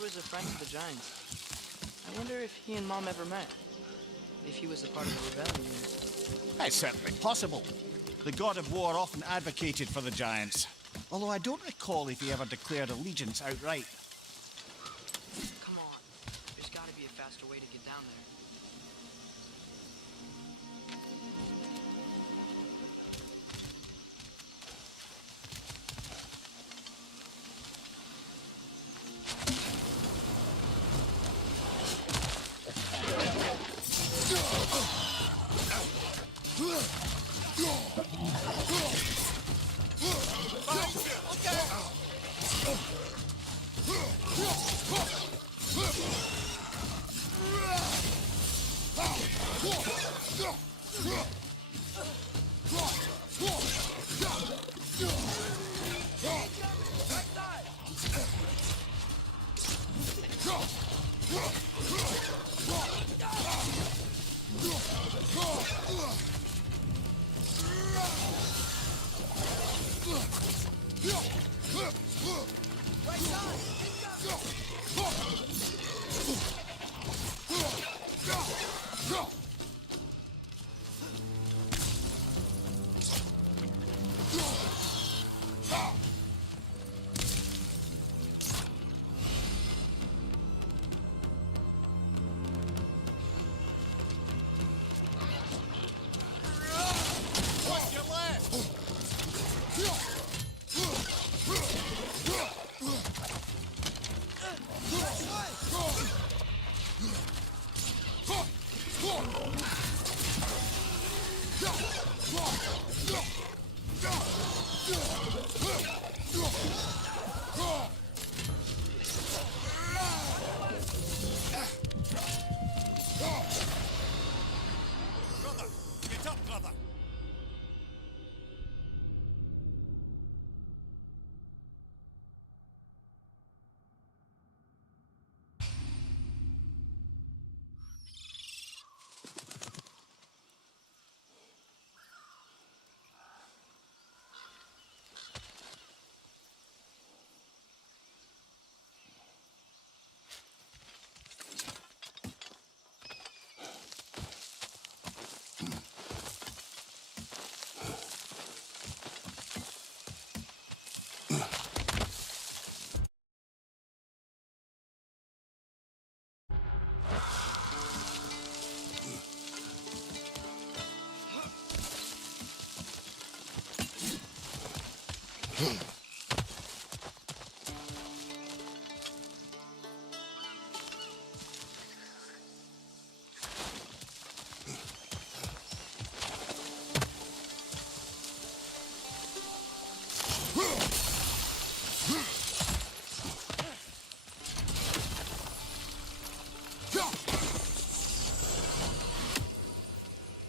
was a friend of the Giants. I wonder if he and Mom ever met. If he was a part of the rebellion. It's certainly possible. The god of war often advocated for the Giants. Although I don't recall if he ever declared allegiance outright. Come on. There's gotta be a faster way to get down there.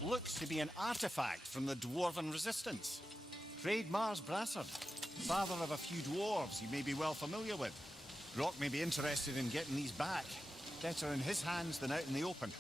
Looks to be an artifact from the Dwarven Resistance. Trade Mars Brassard, father of a few dwarves you may be well familiar with. Brock may be interested in getting these back. Better in his hands than out in the open.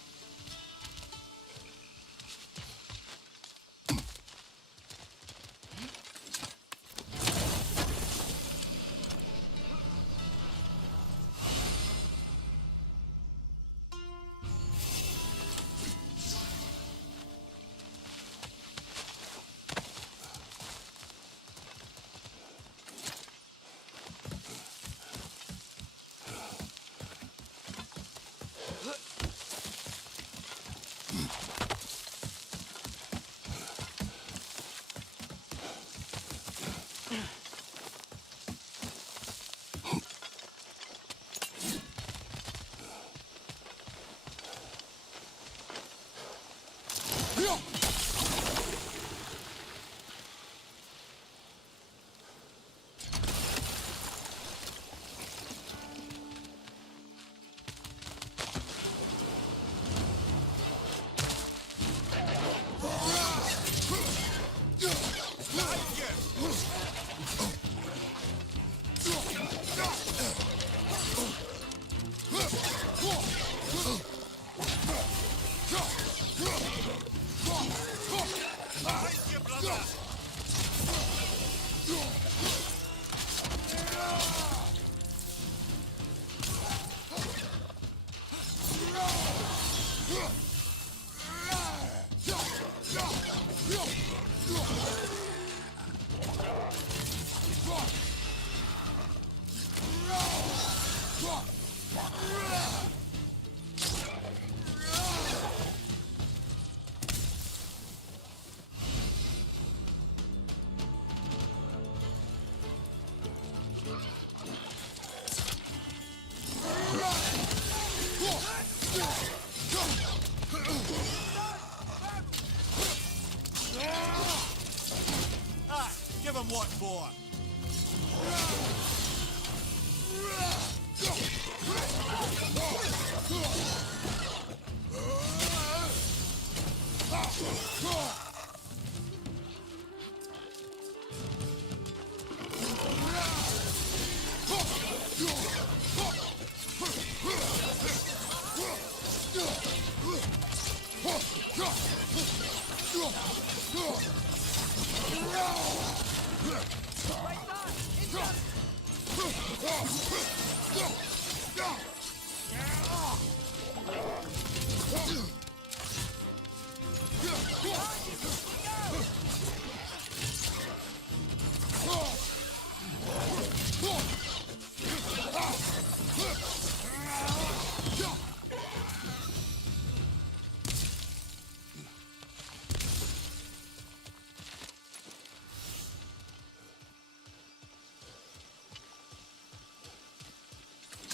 for?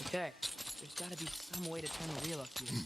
Okay, there's gotta be some way to turn the wheel up here.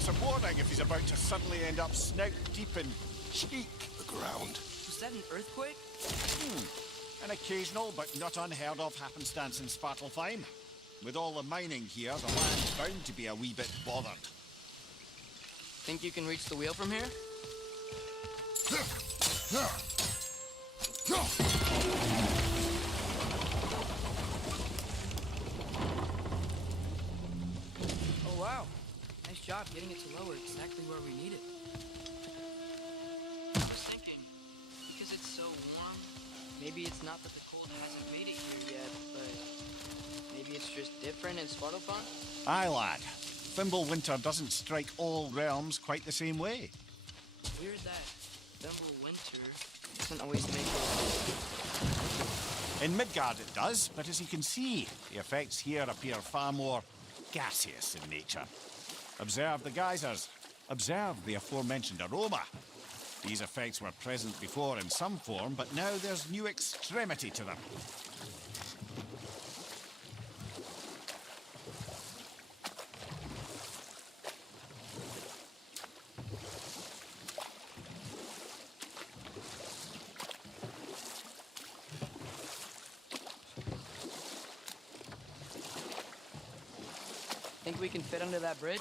Some warning if he's about to suddenly end up snout deep in cheek. The ground. Was that an earthquake? An occasional but not unheard of happenstance in Svartalfheim. With all the mining here, the land's bound to be a wee bit bothered. Think you can reach the wheel from here? Oh wow. Nice job getting it to lower exactly where we need it. I was thinking, because it's so warm, maybe it's not that the cold hasn't made it here yet, but maybe it's just different in Svartalfheim? Aye, lad. Thimble winter doesn't strike all realms quite the same way. Weird that Thimble winter doesn't always make it. In Midgard it does, but as you can see, the effects here appear far more gaseous in nature. Observe the geysers. Observe the aforementioned aroma. These effects were present before in some form, but now there's new extremity to them. Think we can fit under that bridge?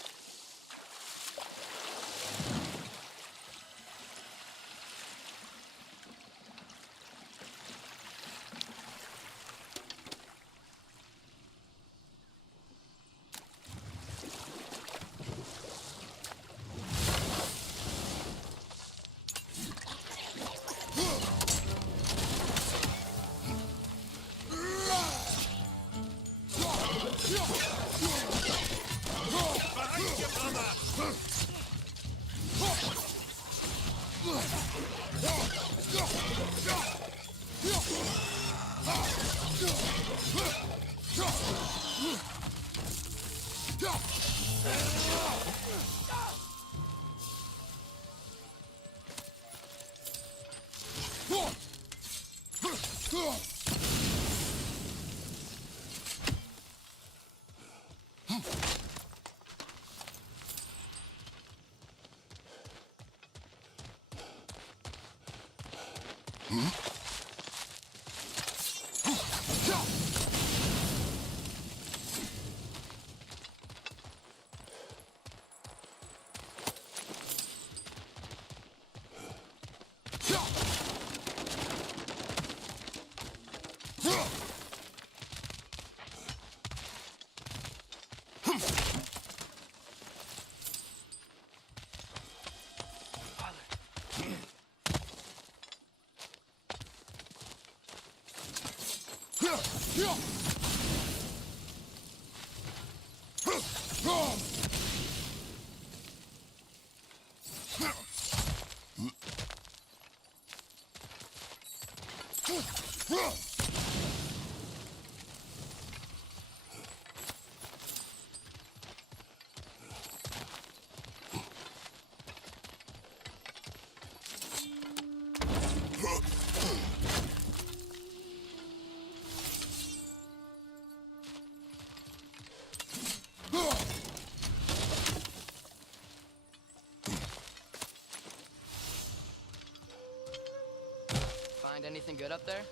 Find anything good up there?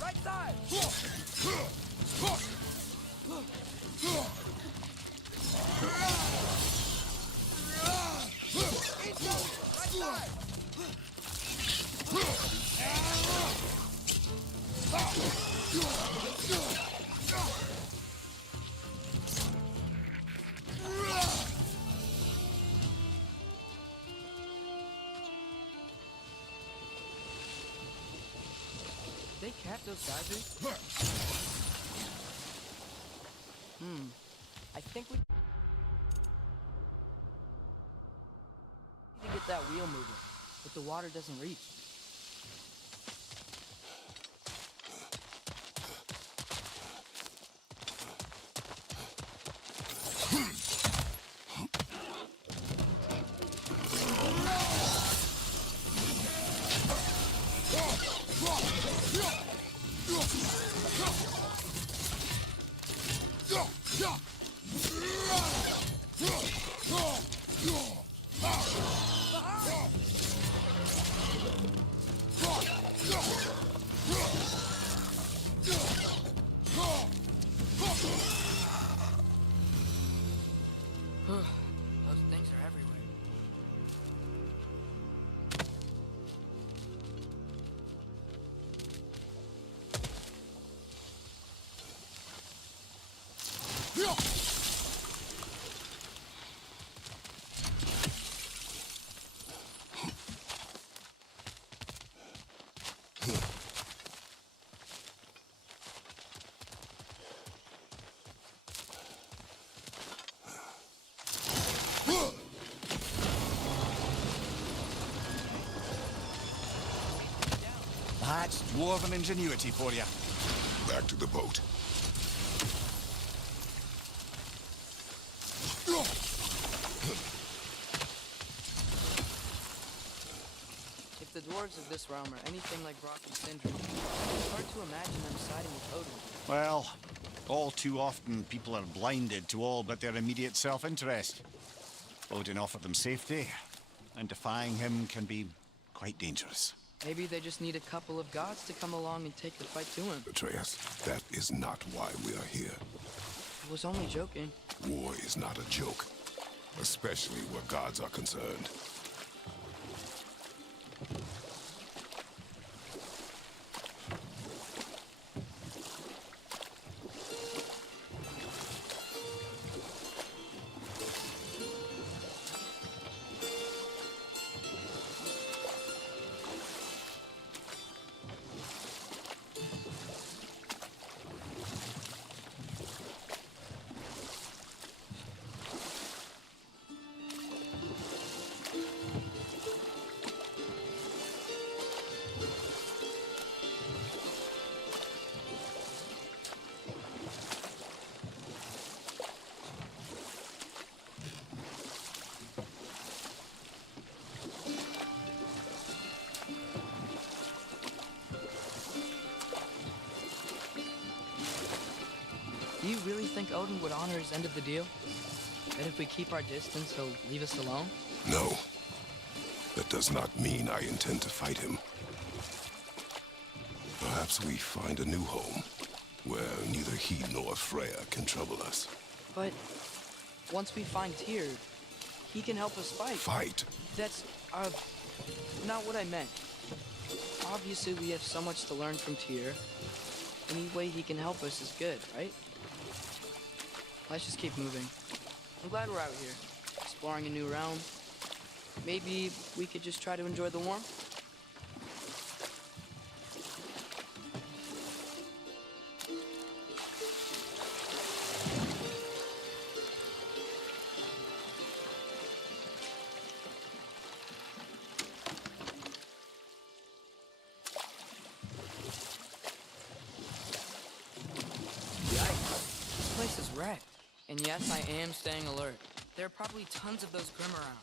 Right side! They cap those geysers? I think we need to get that wheel moving, but the water doesn't reach. Those things are everywhere. That's dwarven ingenuity for you. Back to the boat. If the dwarves of this realm are anything like Rock and Sindri, it's hard to imagine them siding with Odin. Well, all too often people are blinded to all but their immediate self-interest. Odin offered them safety, and defying him can be quite dangerous. Maybe they just need a couple of gods to come along and take the fight to him. Atreus, that is not why we are here. I was only joking. War is not a joke, especially where gods are concerned. really think Odin would honor his end of the deal? That if we keep our distance, he'll leave us alone? No. That does not mean I intend to fight him. Perhaps we find a new home, where neither he nor Freya can trouble us. But once we find Tyr, he can help us fight. Fight? That's, not what I meant. Obviously, we have so much to learn from Tyr. Any way he can help us is good, right? Let's just keep moving. I'm glad we're out here, exploring a new realm. Maybe we could just try to enjoy the warmth? This place is wrecked. And yes, I am staying alert. There are probably tons of those Grim around.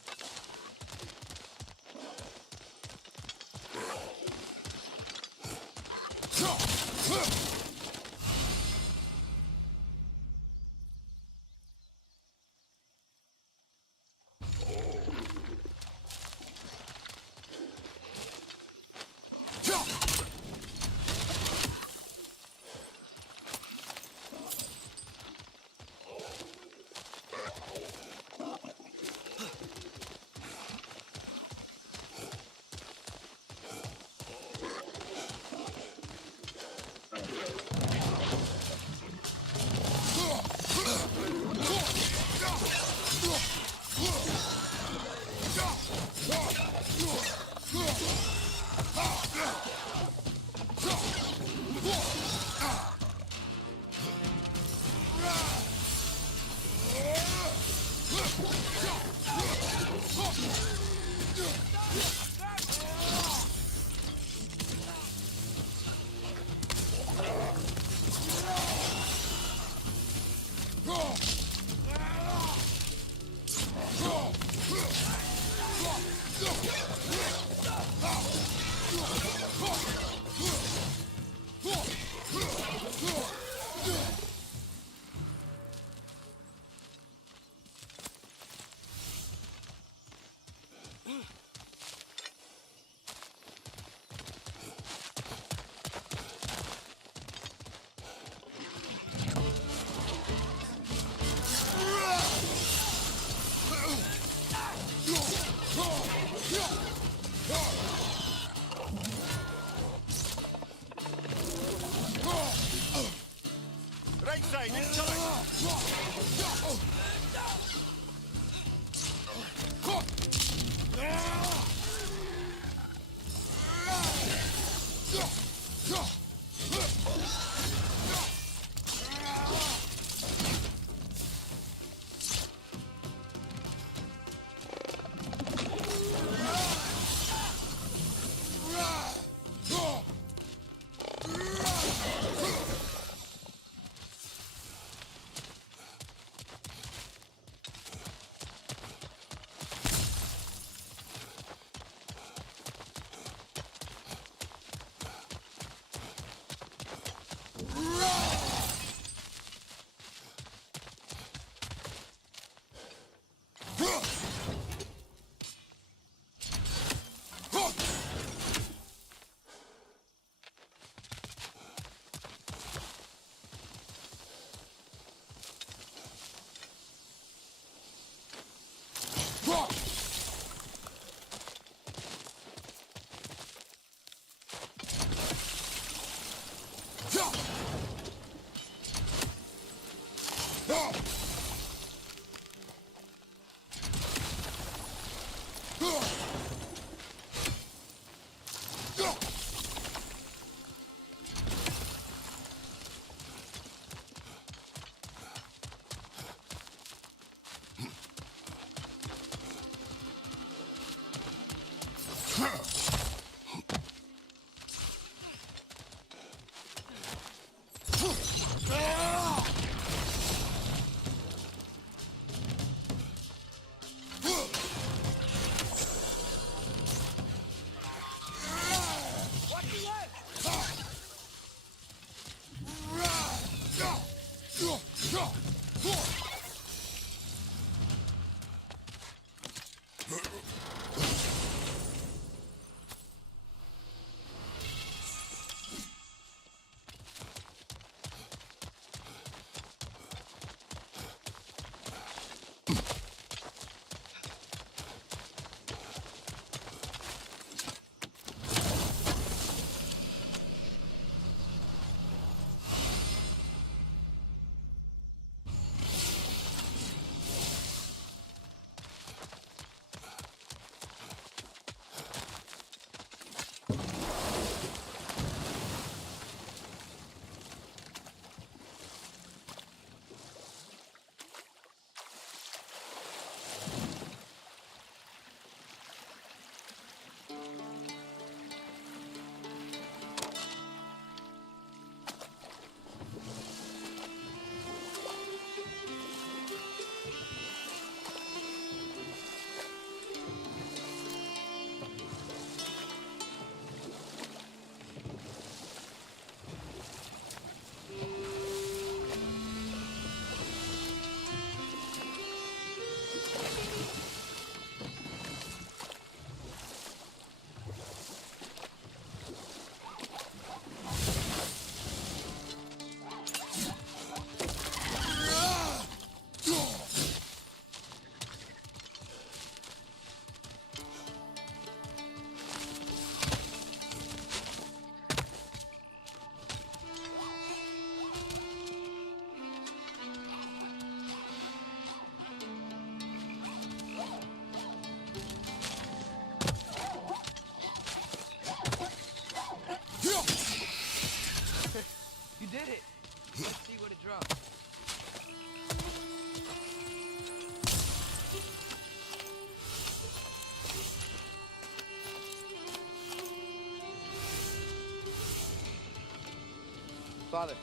Father,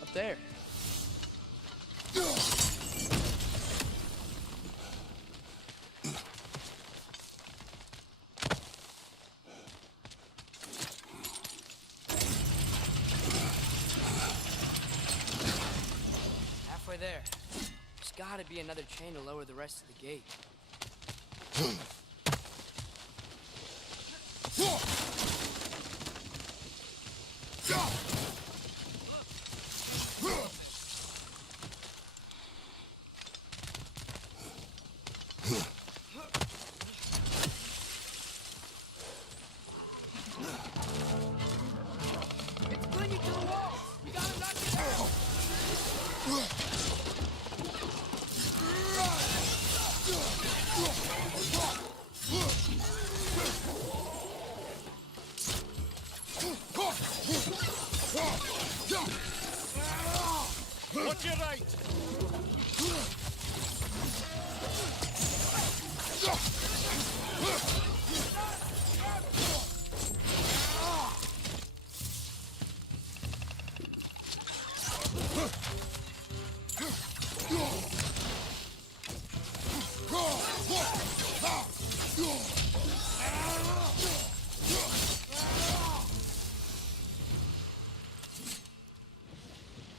up there. Halfway there. There's gotta be another chain to lower the rest of the gate. It's clinging to the wall! You gotta knock it down! Watch your right!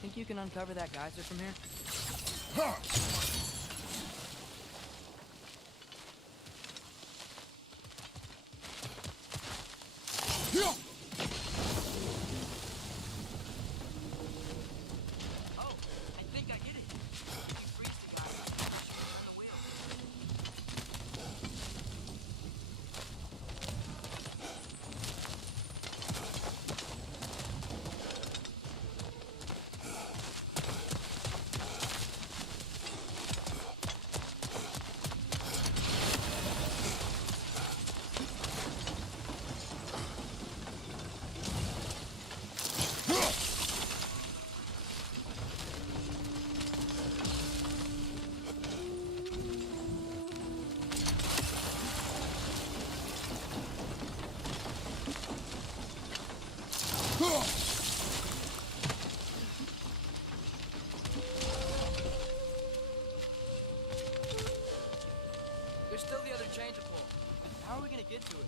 Think you can uncover that geyser from here? Oh, I think I get it. You freeze the geyser, turn the wheel. There's still the other chain to pull. How are we gonna get to it?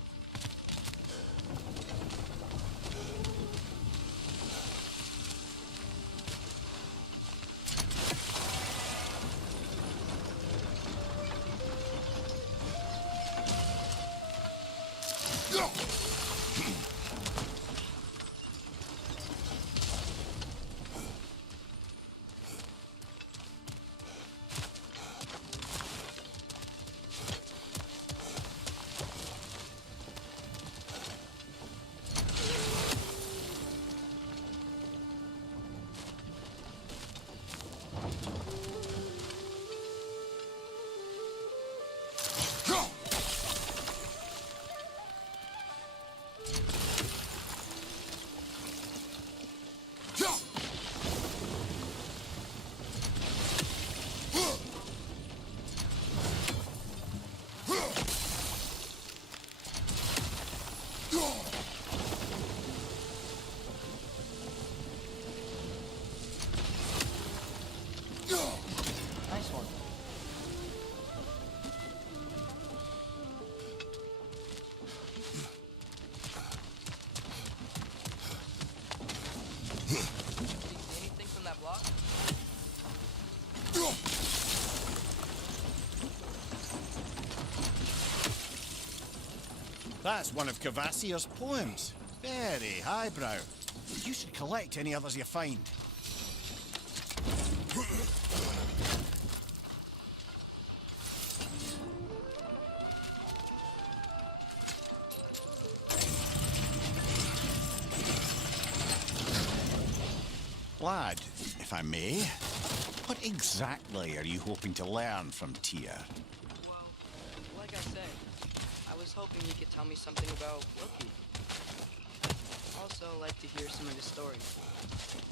Nice one. Did you see anything from that block? That's one of Cavassier's poems. Very highbrow. You should collect any others you find. Lad, if I may, what exactly are you hoping to learn from Tyr? Well, like I said, I was hoping you could tell me something about Loki. Also, like to hear some of his stories.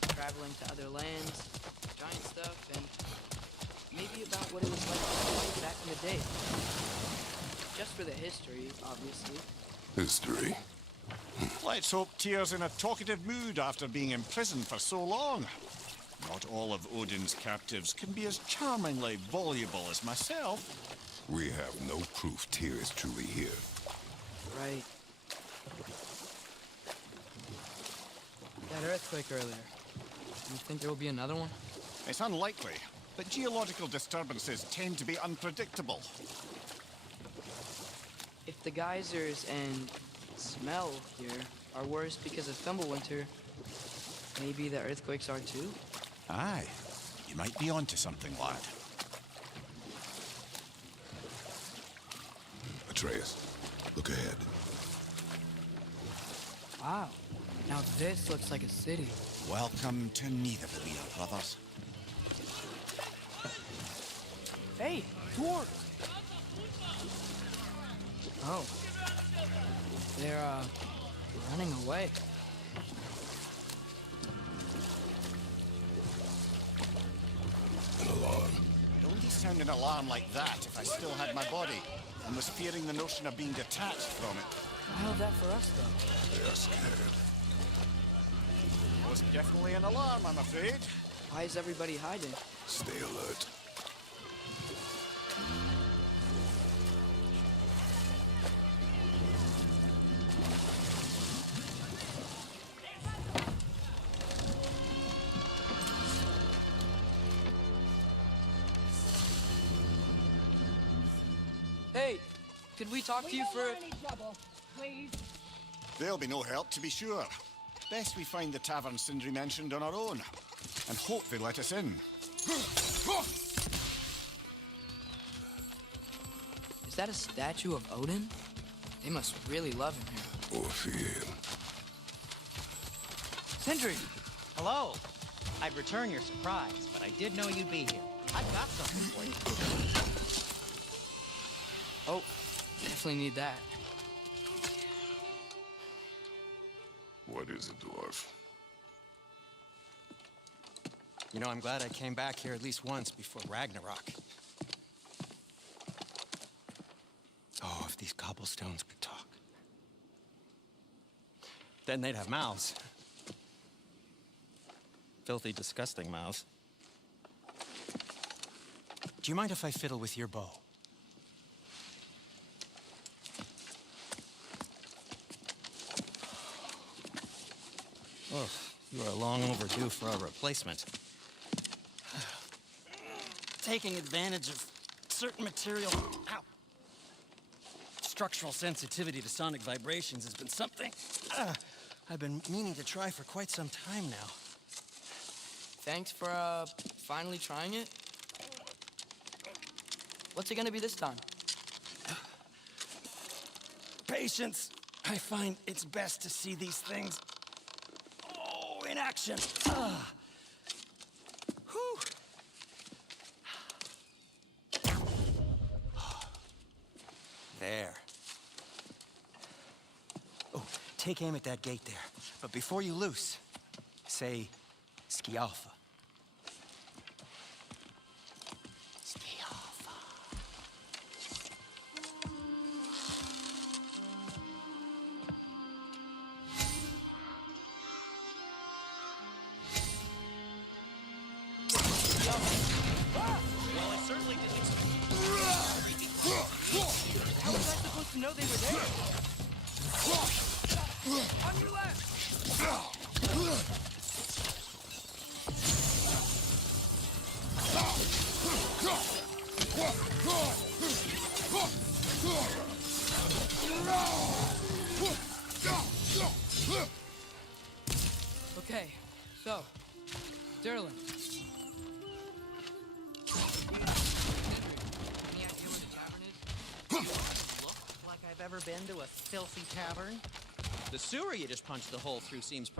Traveling to other lands, giant stuff, and maybe about what it was like to fight back in the day. Just for the history, obviously. History? Let's hope Tyr's in a talkative mood after being imprisoned for so long. Not all of Odin's captives can be as charmingly voluble as myself. We have no proof Tyr is truly here. Right. That earthquake earlier. Do you think there will be another one? It's unlikely, but geological disturbances tend to be unpredictable. If the geysers and smell here are worse because of Fimbulwinter, maybe the earthquakes are too? Aye, you might be onto something, lad. Atreus, look ahead. Wow. Now this looks like a city. Welcome to Nidavellir, brothers. Hey, dwarves! Oh. They're, running away. An alarm. I'd only sound an alarm like that if I still had my body and was fearing the notion of being detached from it. How's that for us, though? They are scared. Most definitely an alarm, I'm afraid. Why is everybody hiding? Stay alert. Hey, could we talk to you for... Any trouble, please. There'll be no help, to be sure. Best we find the tavern Sindri mentioned on our own, and hope they let us in. Is that a statue of Odin? They must really love him here. Or fear him. Sindri! Hello. I'd return your surprise, but I did know you'd be here. I've got something for you. Oh, definitely need that. What is it, dwarf? You know, I'm glad I came back here at least once before Ragnarok. Oh, if these cobblestones could talk. Then they'd have mouths. Filthy, disgusting mouths. Do you mind if I fiddle with your bow? Oh, you are long overdue for a replacement. Taking advantage of certain material... Ow! Structural sensitivity to sonic vibrations has been something I've been meaning to try for quite some time now. Thanks for, finally trying it. What's it gonna be this time? Patience. I find it's best to see these things in action. Whew. There. Oh, take aim at that gate there. But before you loose, say Skialfa. Skialfa. Well, I certainly didn't expect. How was I supposed to know they were there? On your left! Okay, so, Durlin. Any idea what the tavern is? Look like I've ever been to a filthy tavern? The sewer you just punched the hole through seems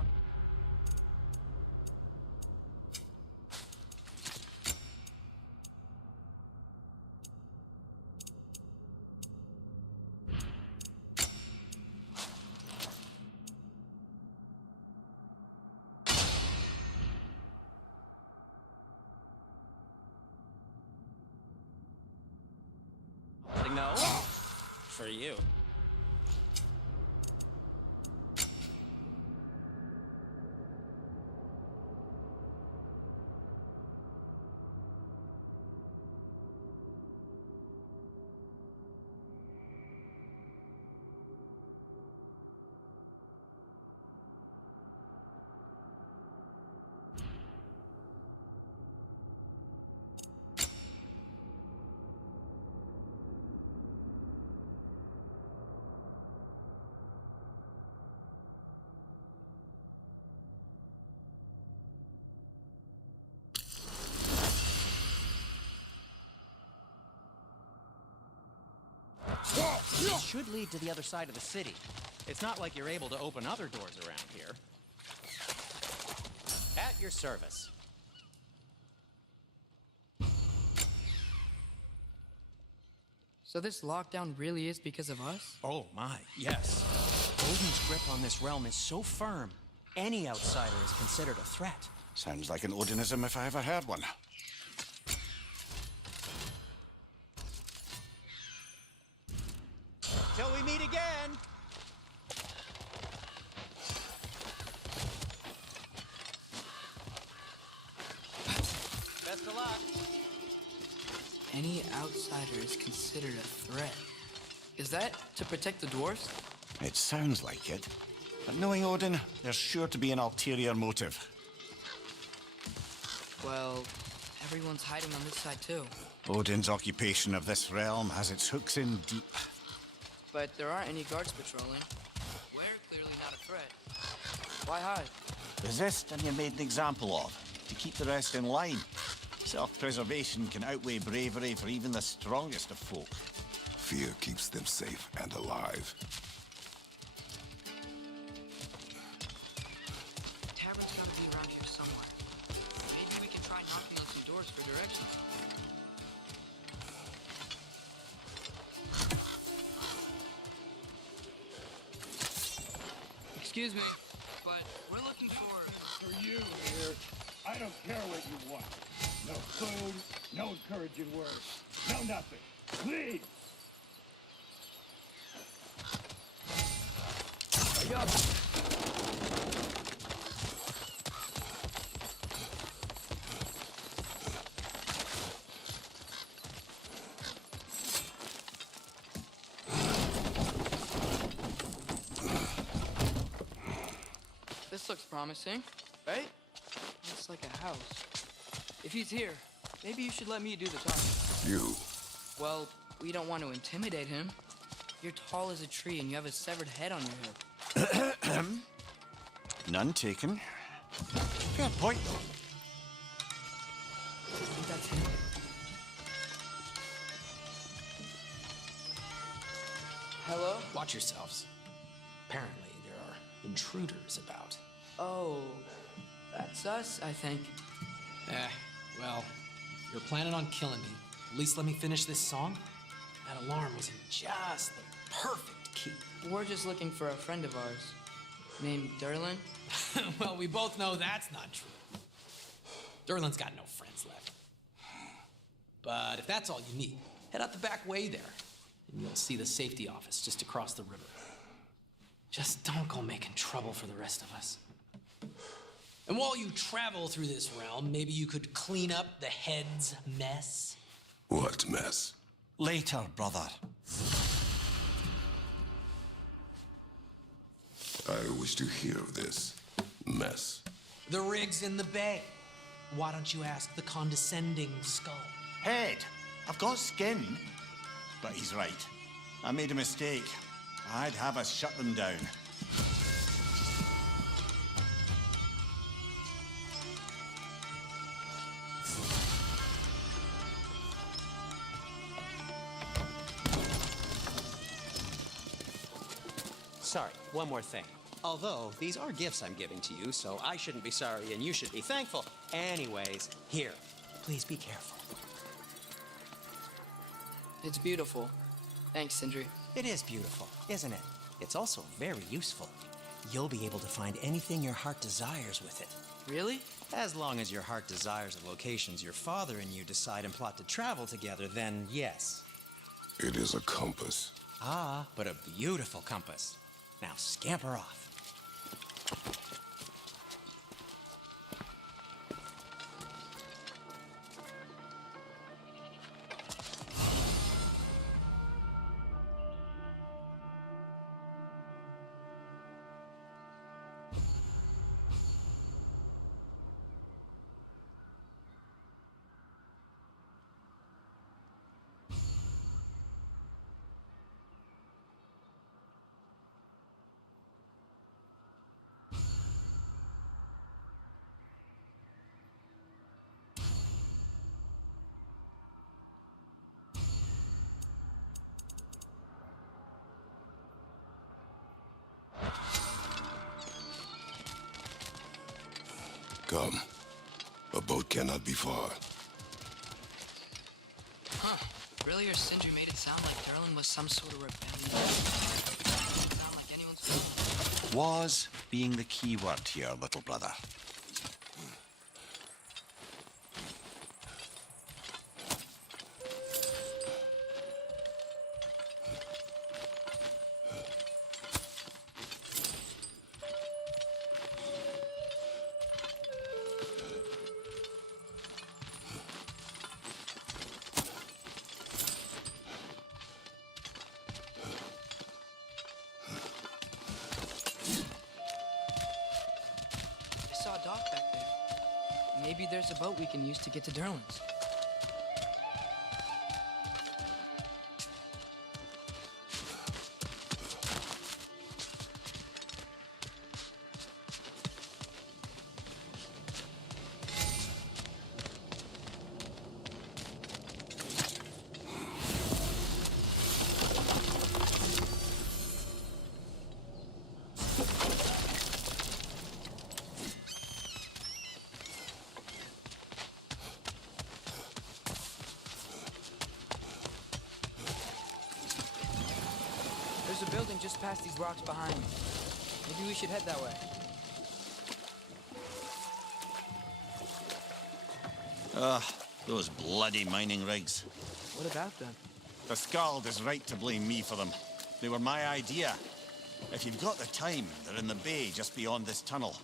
No, for you. It should lead to the other side of the city. It's not like you're able to open other doors around here. At your service. So this lockdown really is because of us? Oh my, yes. Odin's grip on this realm is so firm, any outsider is considered a threat. Sounds like an Odinism if I ever heard one. Till we meet again! Best of luck. Any outsider is considered a threat. Is that to protect the dwarves? It sounds like it. But knowing Odin, there's sure to be an ulterior motive. Well, everyone's hiding on this side too. Odin's occupation of this realm has its hooks in deep. But there aren't any guards patrolling. We're clearly not a threat. Why hide? Resist and you're made an example of, to keep the rest in line. Self-preservation can outweigh bravery for even the strongest of folk. Fear keeps them safe and alive. The tavern's gotta be around here somewhere. Maybe we can try knocking on some doors for directions. Excuse me, but we're looking for... For you here, I don't care what you want. No food, no encouraging words, no nothing. Please! Hurry up! This looks promising, right? Looks like a house. If he's here, maybe you should let me do the talking. You. Well, we don't want to intimidate him. You're tall as a tree and you have a severed head on your head. None taken. Fair point, though. I think that's him. Hello? Watch yourselves. Apparently, there are intruders about. Oh, that's us, I think. Well, you're planning on killing me. At least let me finish this song. That alarm was in just the perfect key. We're just looking for a friend of ours named Derlin. Well, we both know that's not true. Derlin's got no friends left. But if that's all you need, head out the back way there, and you'll see the safety office just across the river. Just don't go making trouble for the rest of us. And while you travel through this realm, maybe you could clean up the head's mess? What mess? Later, brother. I wish to hear of this mess. The rig's in the bay. Why don't you ask the condescending skull? Head, I've got skin. But he's right. I made a mistake. I'd have us shut them down. Sorry, one more thing. Although, these are gifts I'm giving to you, so I shouldn't be sorry and you should be thankful. Anyways, here. Please be careful. It's beautiful. Thanks, Sindri. It is beautiful, isn't it? It's also very useful. You'll be able to find anything your heart desires with it. Really? As long as your heart desires the locations your father and you decide and plot to travel together, then yes. It is a compass. Ah, but a beautiful compass. Now scamper off. come. A boat cannot be far. Huh. Earlier, Sindri made it sound like Durlin was some sort of rebellion. Doesn't sound like anyone's... Was being the key word here, little brother. I saw a dock back there. Maybe there's a boat we can use to get to Durlin's. There's a building just past these rocks behind me. Maybe we should head that way. Those bloody mining rigs. What about them? The Skald is right to blame me for them. They were my idea. If you've got the time, they're in the bay just beyond this tunnel.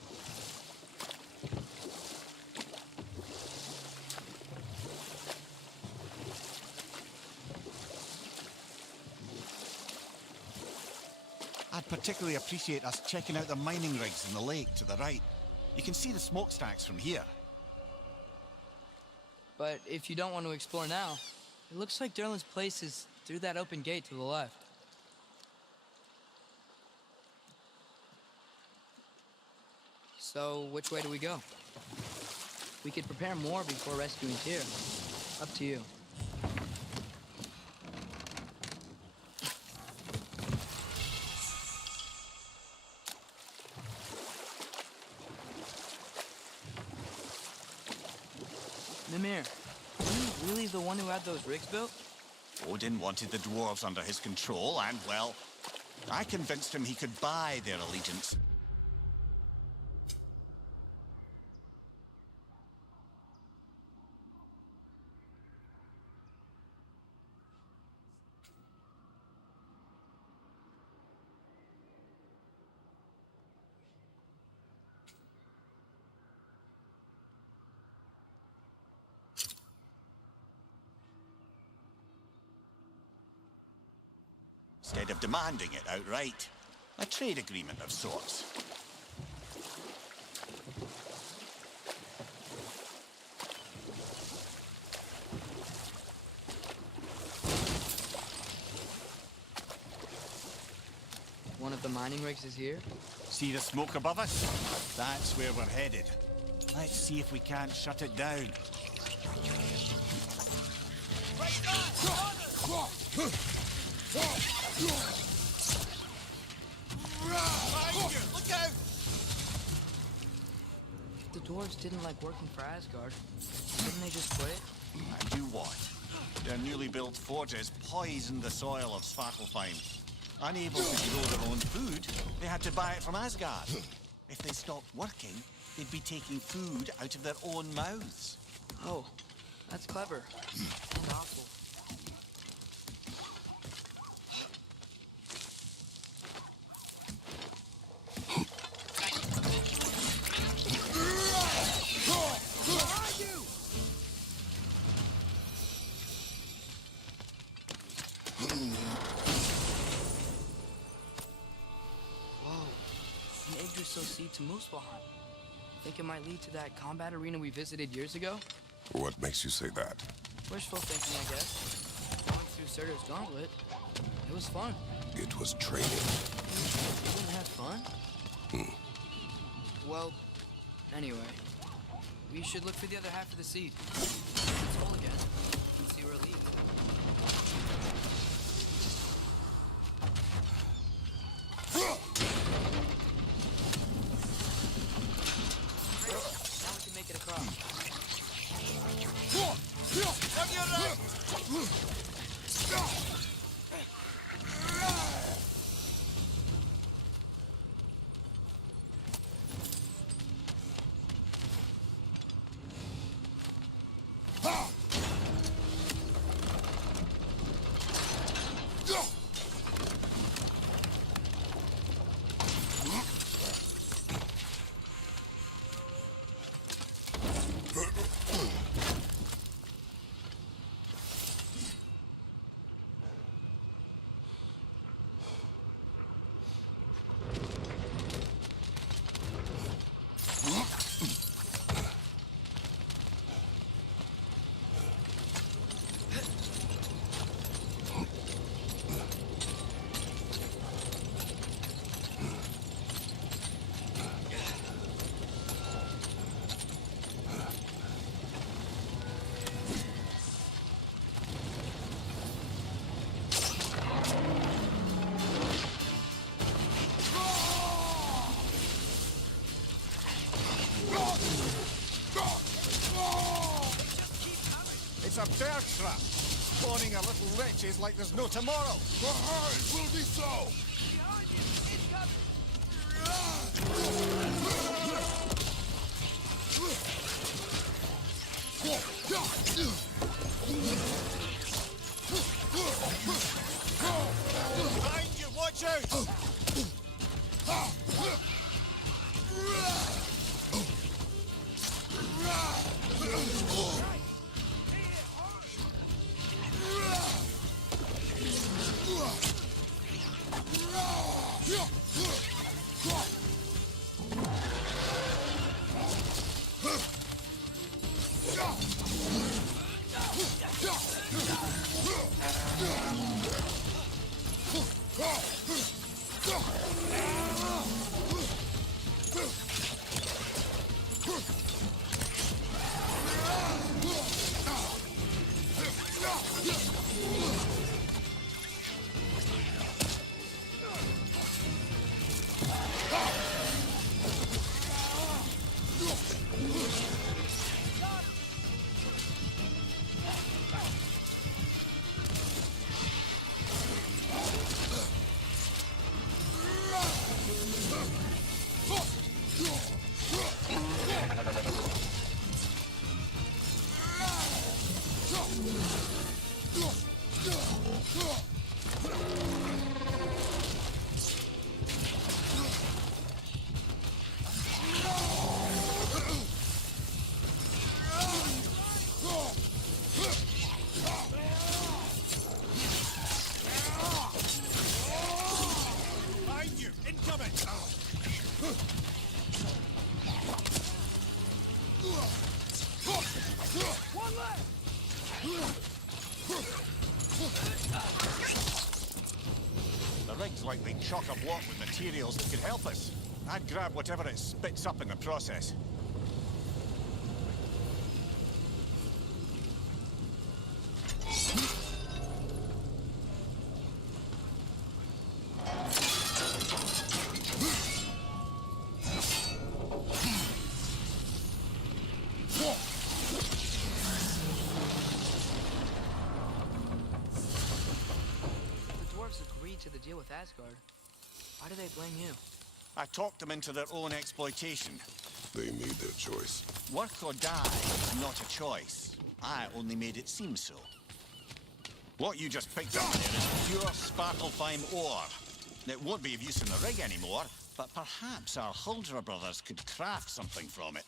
I'd particularly appreciate us checking out the mining rigs in the lake to the right. You can see the smokestacks from here. But if you don't want to explore now, it looks like Durlin's place is through that open gate to the left. So, which way do we go? We could prepare more before rescuing Tyr. Up to you. Mimir, are you really the one who had those rigs built? Odin wanted the dwarves under his control, and, well, I convinced him he could buy their allegiance. Instead of demanding it outright. A trade agreement of sorts. One of the mining rigs is here? See the smoke above us? That's where we're headed. Let's see if we can't shut it down. Look out! The dwarves didn't like working for Asgard. Didn't they just quit? And do what? Their newly built forges poisoned the soil of Svartalfheim. Unable to grow their own food, they had to buy it from Asgard. If they stopped working, they'd be taking food out of their own mouths. Oh, that's clever. And awful. Seed to Muspelheim. Think it might lead to that combat arena we visited years ago? What makes you say that? Wishful thinking, I guess. Going through Surtur's gauntlet. It was fun. It was training. You didn't have fun? Well, anyway. We should look for the other half of the seed. If it's whole again, and see where it leads. Now we can It's a bear trap, spawning our little wretches like there's no tomorrow. Behind will be so! Behind you, watch out! Behind you, incoming! The rig's likely chock-a-block with materials that could help us. I'd grab whatever it spits up in the process. The dwarves agreed to the deal with Asgard. Why do they blame you? I talked them into their own exploitation. They made their choice. Work or die is not a choice. I only made it seem so. What you just picked up there is pure Svartalfheim ore. It won't be of use in the rig anymore, but perhaps our Huldra brothers could craft something from it.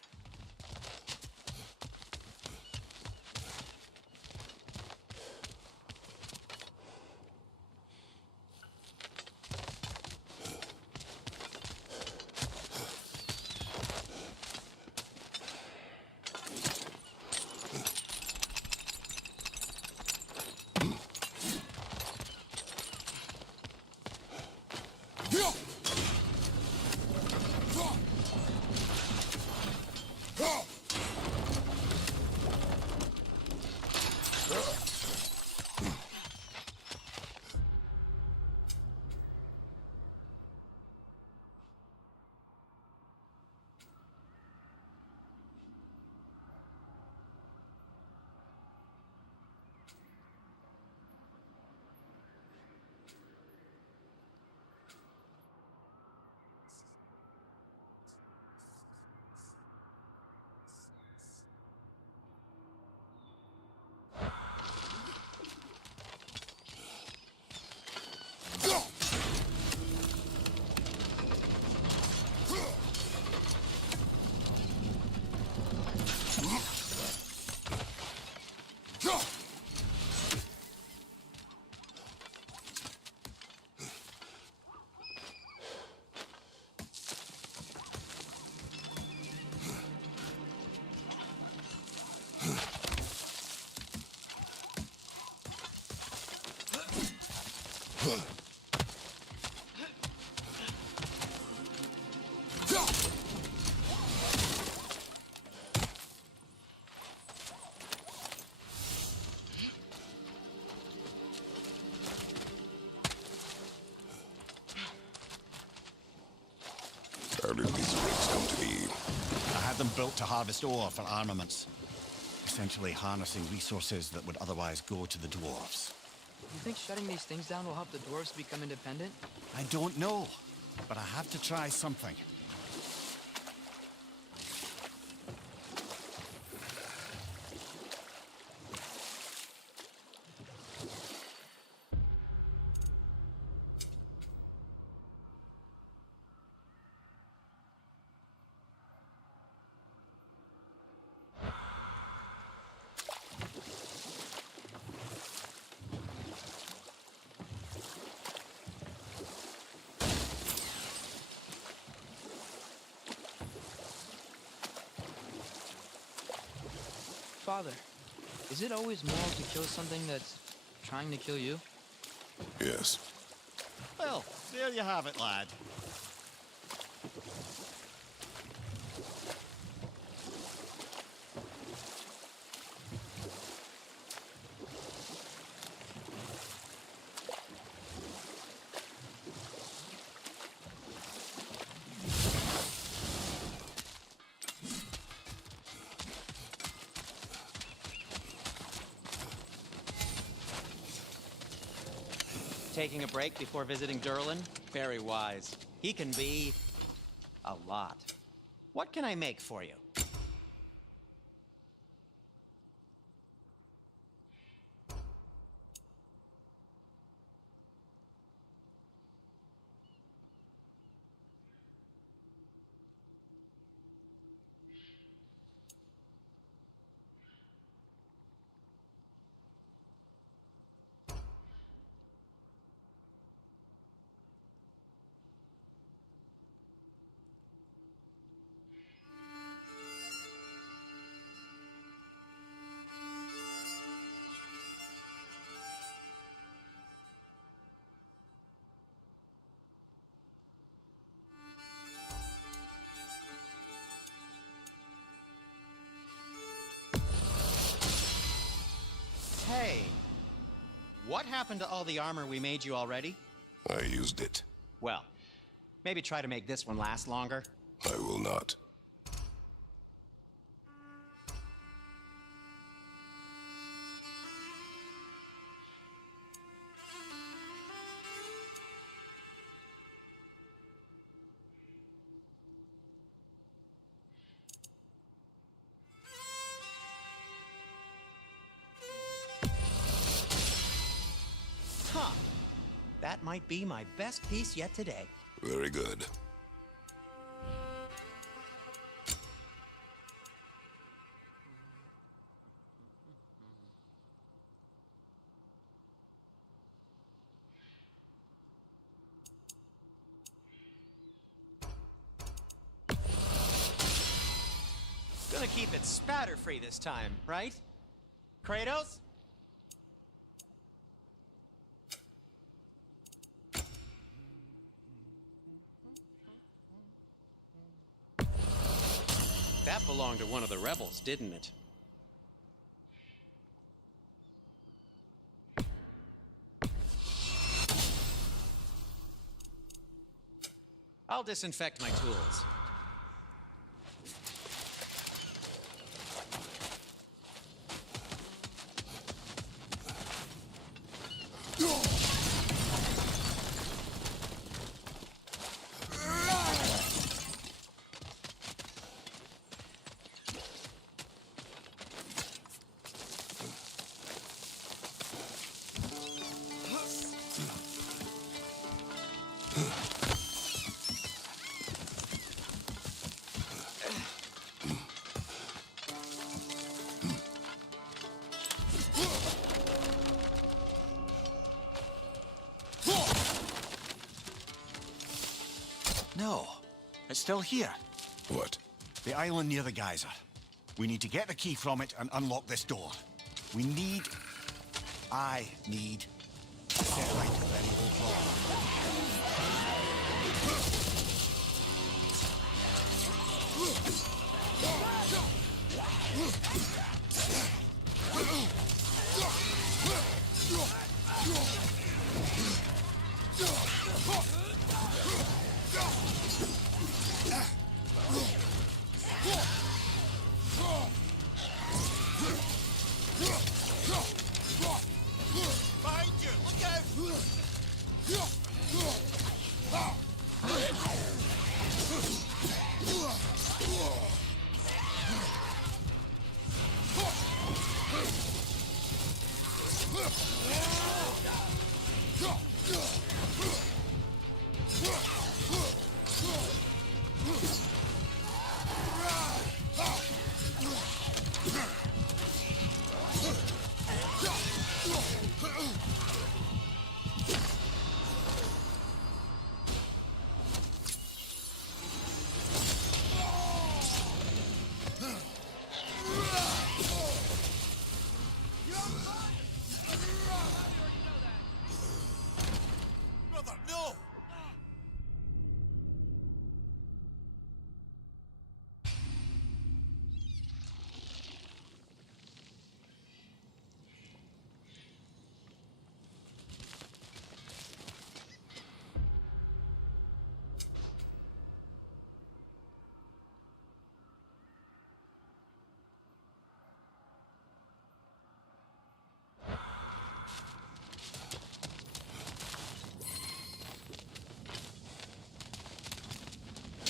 How did these rigs come to be? I had them built to harvest ore for armaments. Essentially harnessing resources that would otherwise go to the dwarves. You think shutting these things down will help the dwarves become independent? I don't know, but I have to try something. Father, is it always moral to kill something that's trying to kill you? Yes. Well, there you have it, lad. Taking a break before visiting Durlin? Very wise. He can be a lot. What can I make for you? Hey, what happened to all the armor we made you already? I used it. Well, maybe try to make this one last longer. I will not. Huh. That might be my best piece yet today. Very good. Gonna keep it spatter-free this time, right? Kratos? That belonged to one of the rebels, didn't it? I'll disinfect my tools. No, it's still here. What? The island near the geyser. We need to get the key from it and unlock this door. I need to set right any old problem. Behind you! Look out! Brother, no!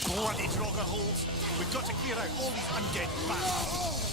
Bloody Draugr holes! We've got to clear out all these undead bastards!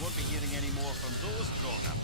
Won't be hearing any more from those Draugr.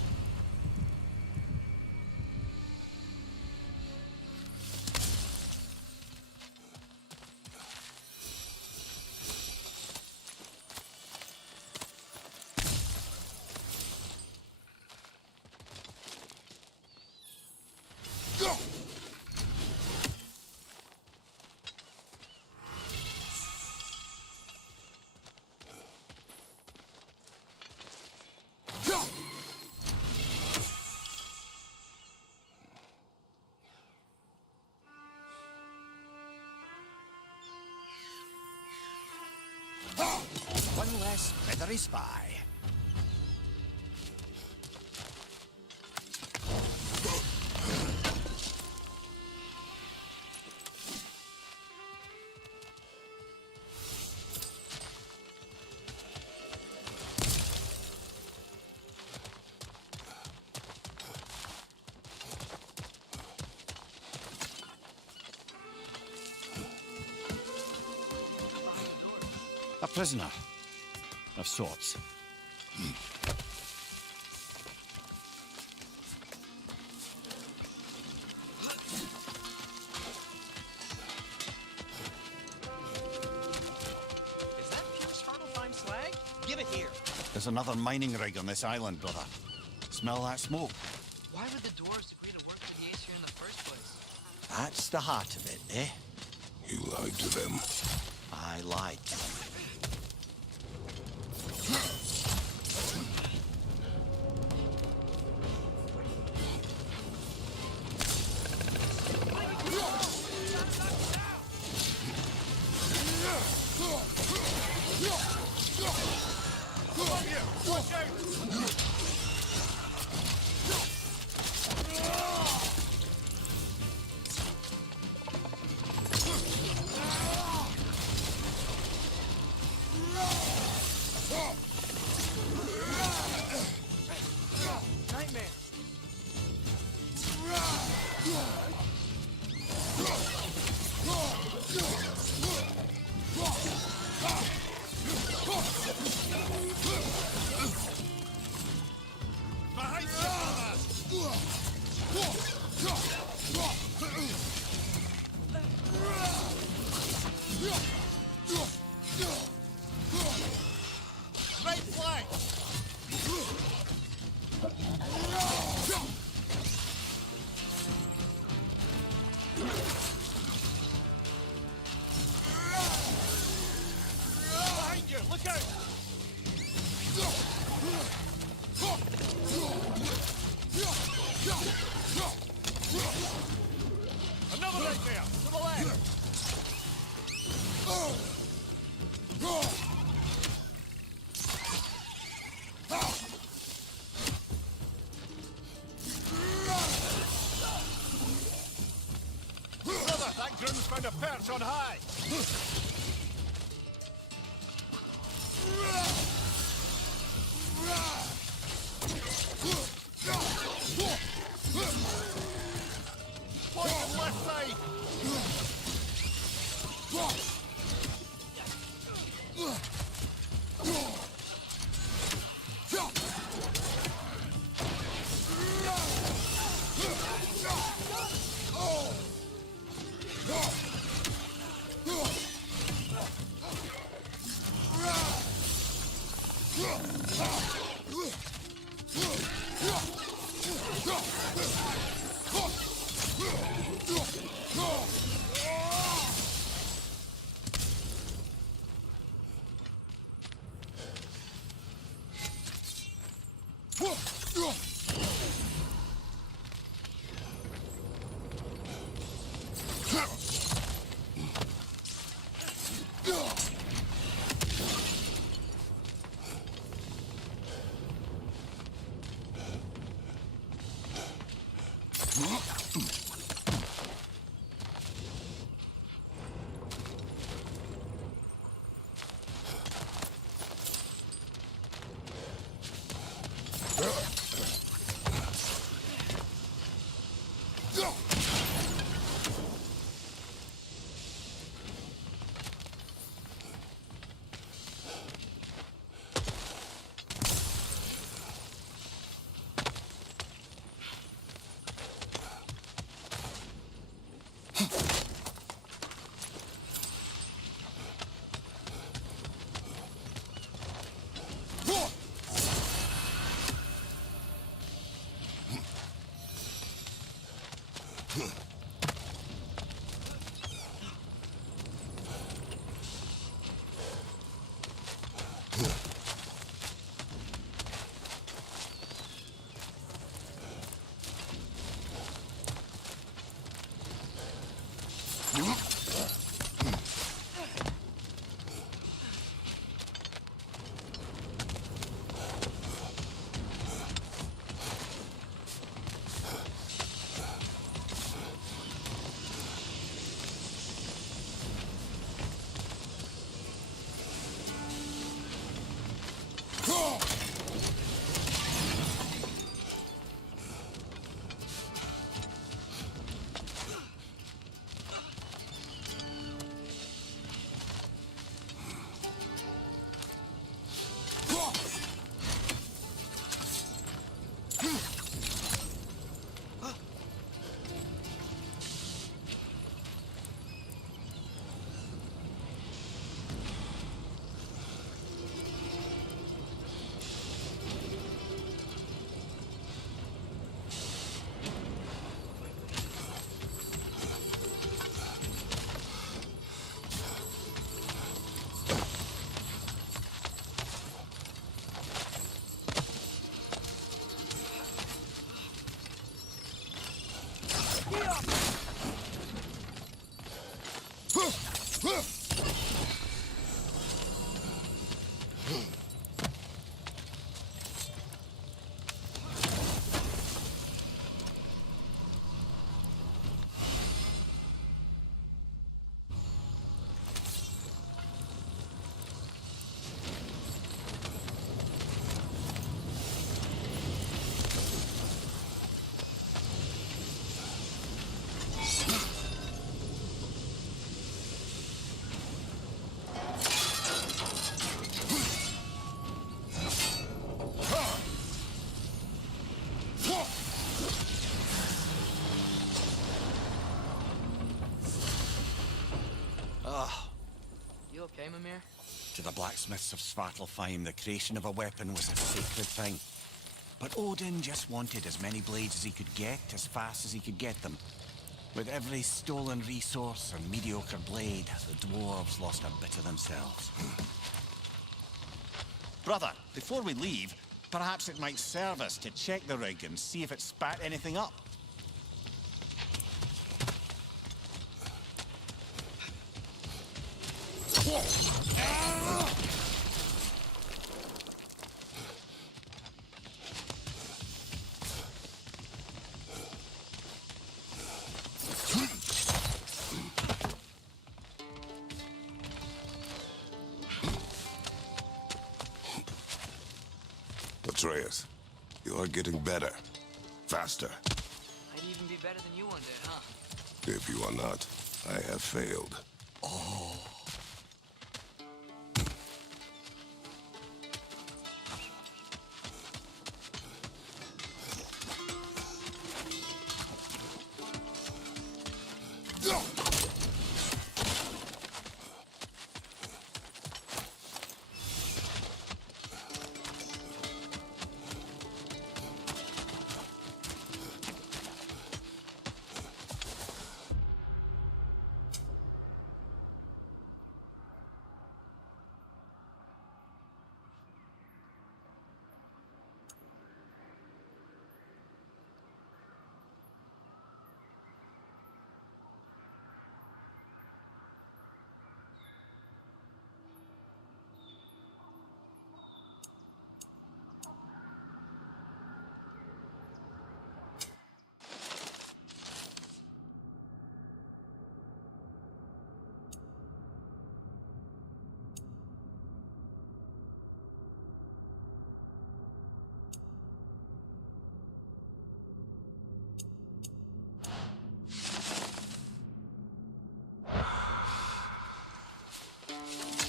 One less feathery spy. A prisoner of sorts. Is that pure Svartalfheim slag? Give it here. There's another mining rig on this island, brother. Smell that smoke? Why would the dwarves agree to work with the Aesir in the first place? That's the heart of it, eh? You lied to them. I lied to them. Nightmare! Behind you, right flank! Behind you, look out! Another right there, to the left! Brother, that groom's found a perch on high! Point on left side! the blacksmiths of Svartalfheim, the creation of a weapon was a sacred thing. But Odin just wanted as many blades as he could get, as fast as he could get them. With every stolen resource and mediocre blade, the dwarves lost a bit of themselves. Brother, before we leave, perhaps it might serve us to check the rig and see if it spat anything up. Atreus, you are getting better. Faster. I'd even be better than you one day, huh? If you are not, I have failed.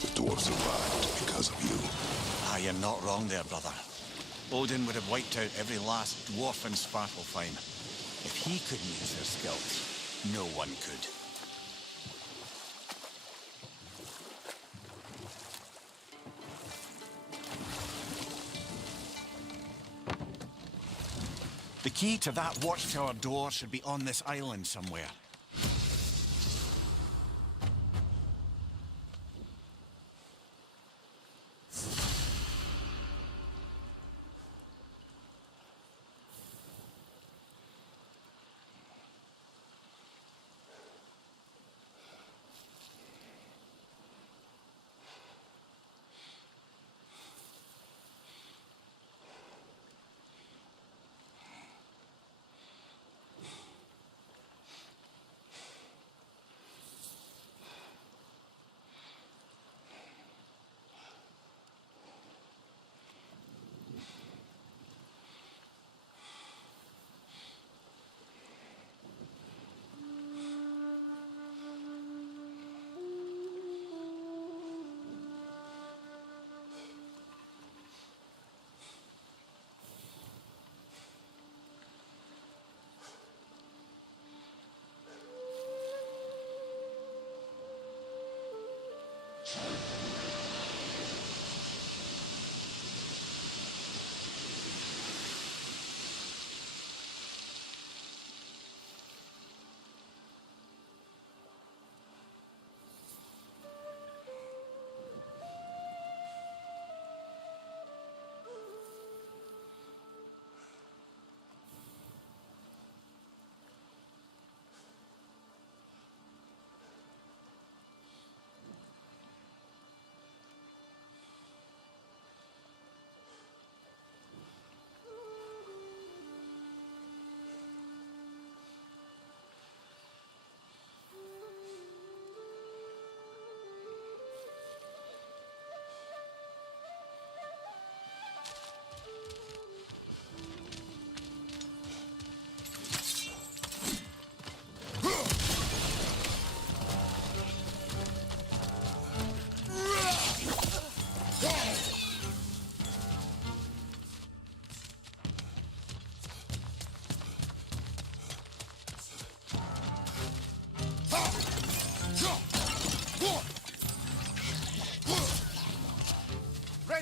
The dwarf survived because of you. Ah, you're not wrong there, brother. Odin would have wiped out every last dwarf in Svartalfheim. If he couldn't use their skills, no one could. The key to that watchtower door should be on this island somewhere.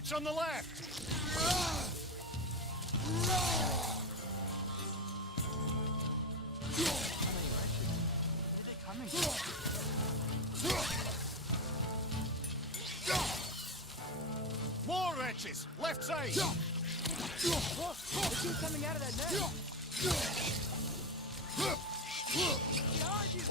Watch on the left! Where are they coming from? More wretches! Left side! Look, they keep coming out of that net. Behind you!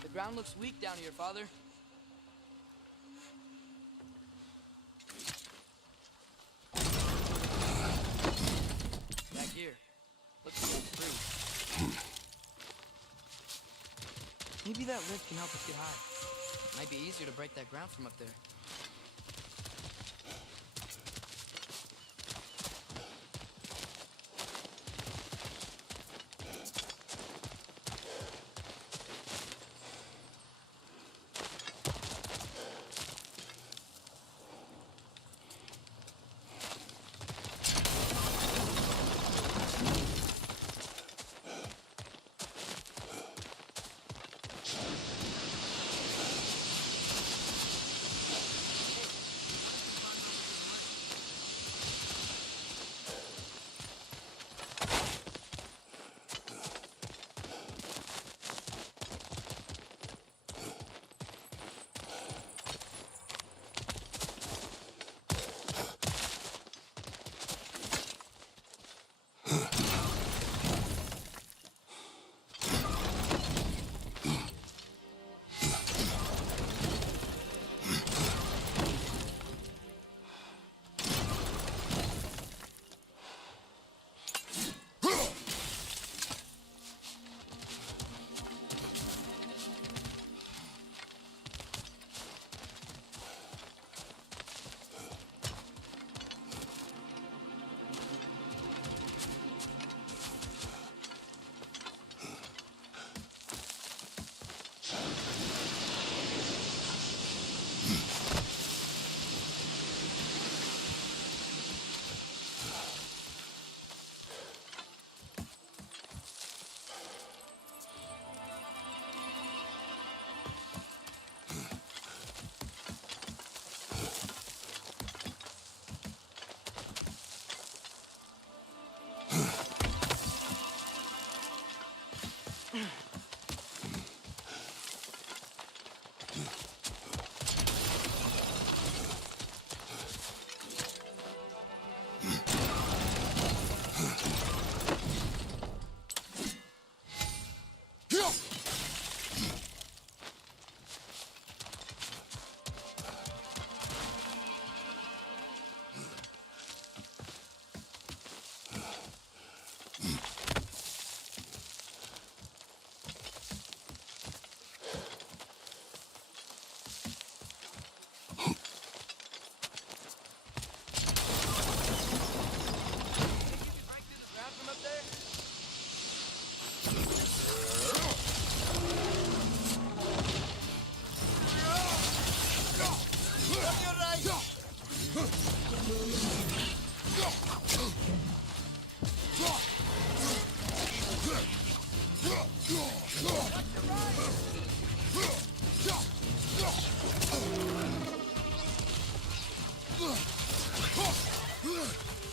The ground looks weak down here, Father. Back here. Looks free. Maybe that lift can help us get high. Might be easier to break that ground from up there.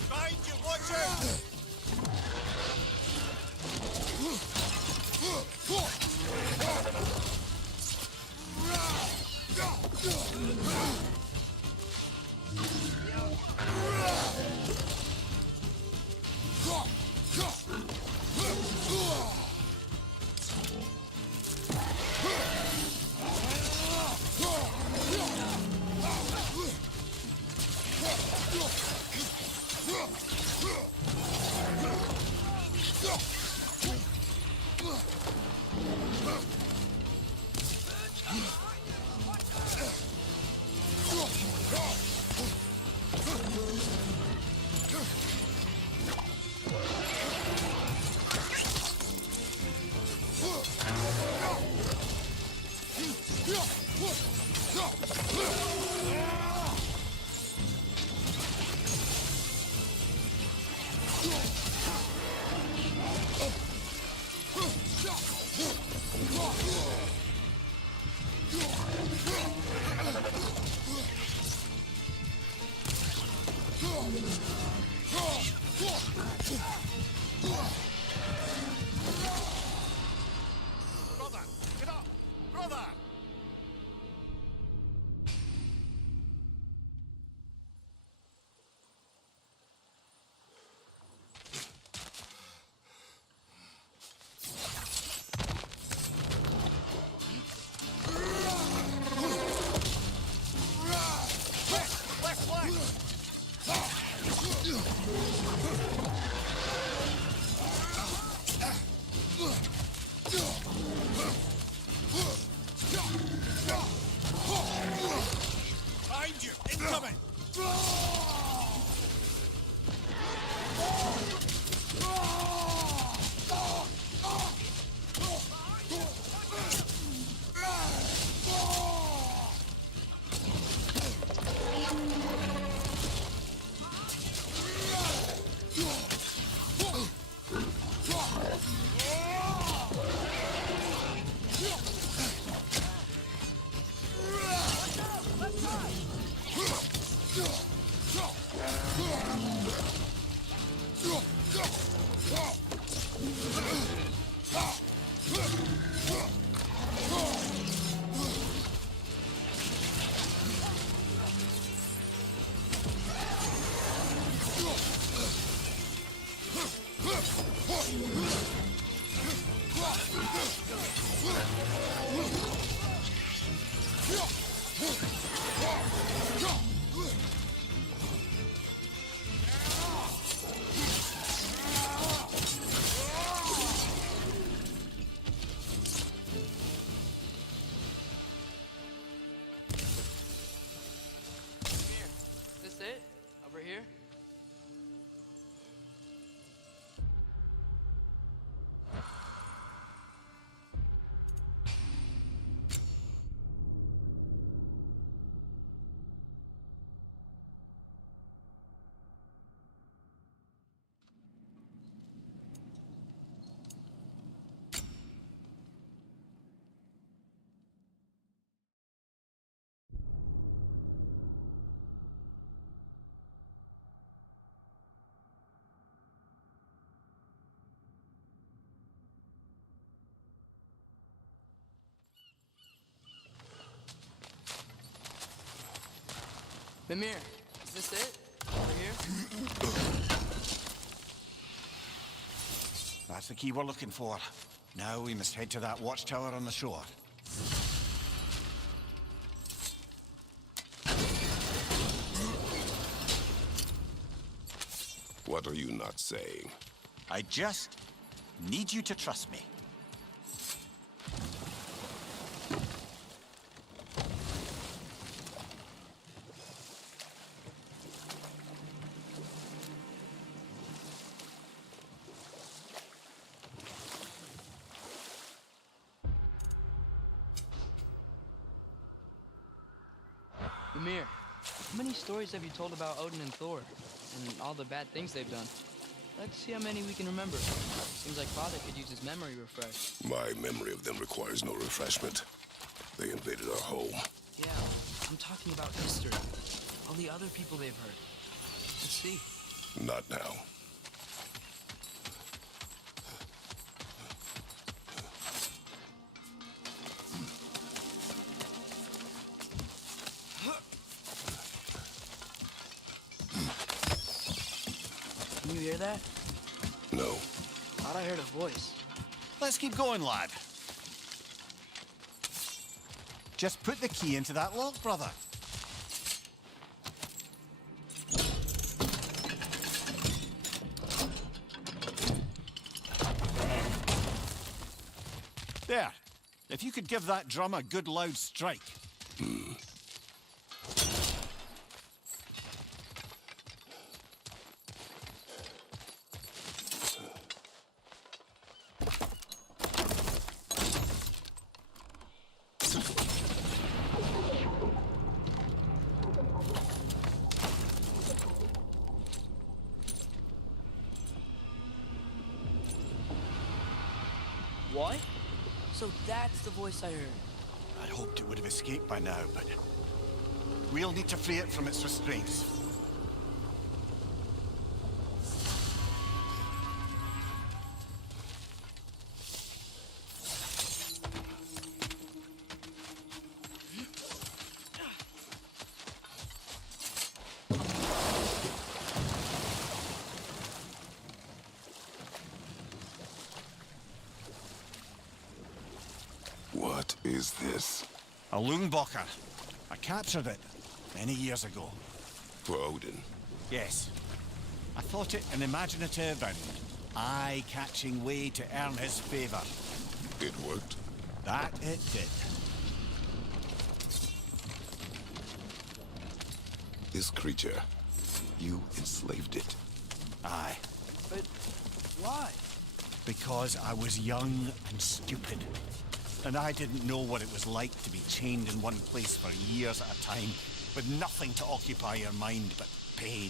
Behind you, watch out! Mimir, is this it? Over here? That's the key we're looking for. Now we must head to that watchtower on the shore. What are you not saying? I just need you to trust me. Mimir, how many stories have you told about Odin and Thor? And all the bad things they've done? Let's see how many we can remember. Seems like Father could use his memory refreshed. My memory of them requires no refreshment. They invaded our home. Yeah, I'm talking about history. All the other people they've hurt. Let's see. Not now. Can you hear that? No. Thought I heard a voice. Let's keep going, lad. Just put the key into that lock, brother. There. If you could give that drum a good loud strike. What? So that's the voice I heard. I'd hoped it would have escaped by now, but we'll need to free it from its restraints. What is this? A Lungbocker. I captured it many years ago. For Odin. Yes. I thought it an imaginative and eye-catching way to earn his favor. It worked? That it did. This creature, you enslaved it. Aye. But why? Because I was young and stupid. And I didn't know what it was like to be chained in one place for years at a time, with nothing to occupy your mind but pain.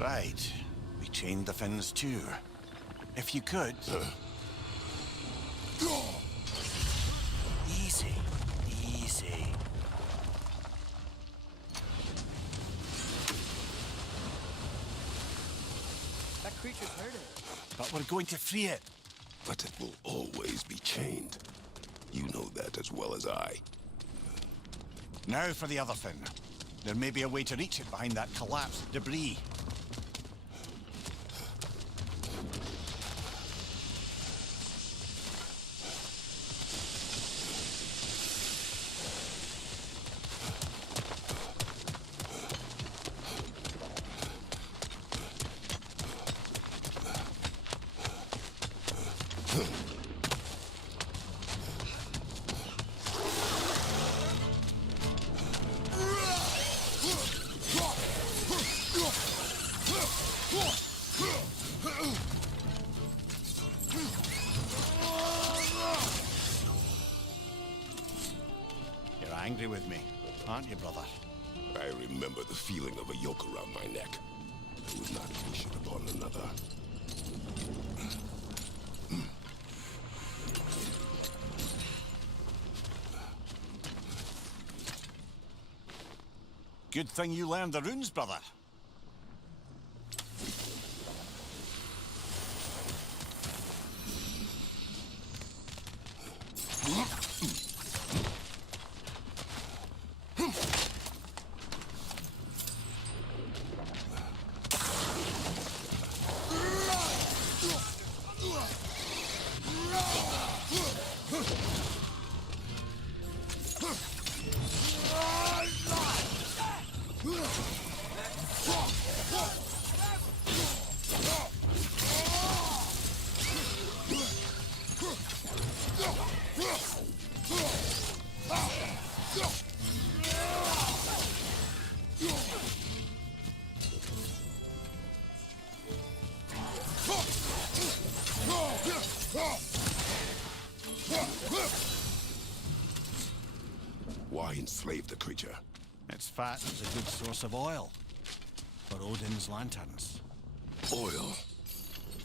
Right. We chained the fins too. If you could... Easy. Easy. That creature's hurt it. But we're going to free it. But it will always be chained. You know that as well as I. Now for the other fin. There may be a way to reach it behind that collapsed debris. You're angry with me, aren't you, brother? I remember the feeling of a yoke around my neck. I would not wish it upon another. Good thing you learned the runes, brother. Why enslave the creature? Its fat is a good source of oil for Odin's lanterns. Oil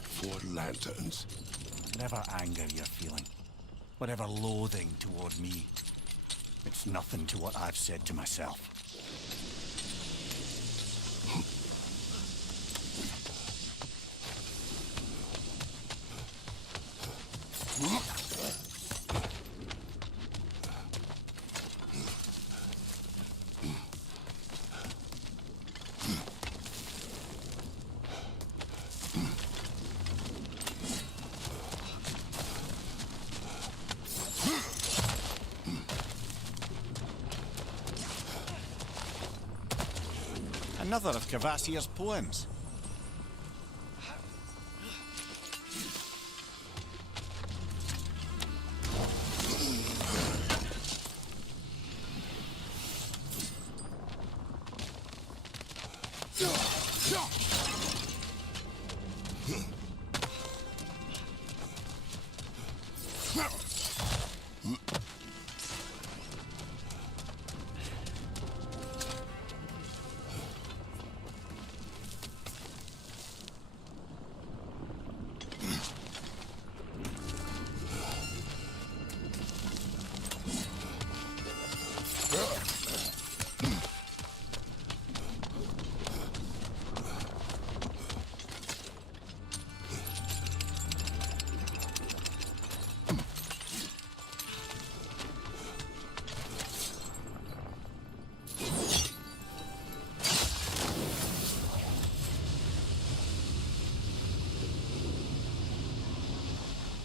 for lanterns. Whatever anger you're feeling, whatever loathing toward me, it's nothing to what I've said to myself. Another of Kvasir's poems.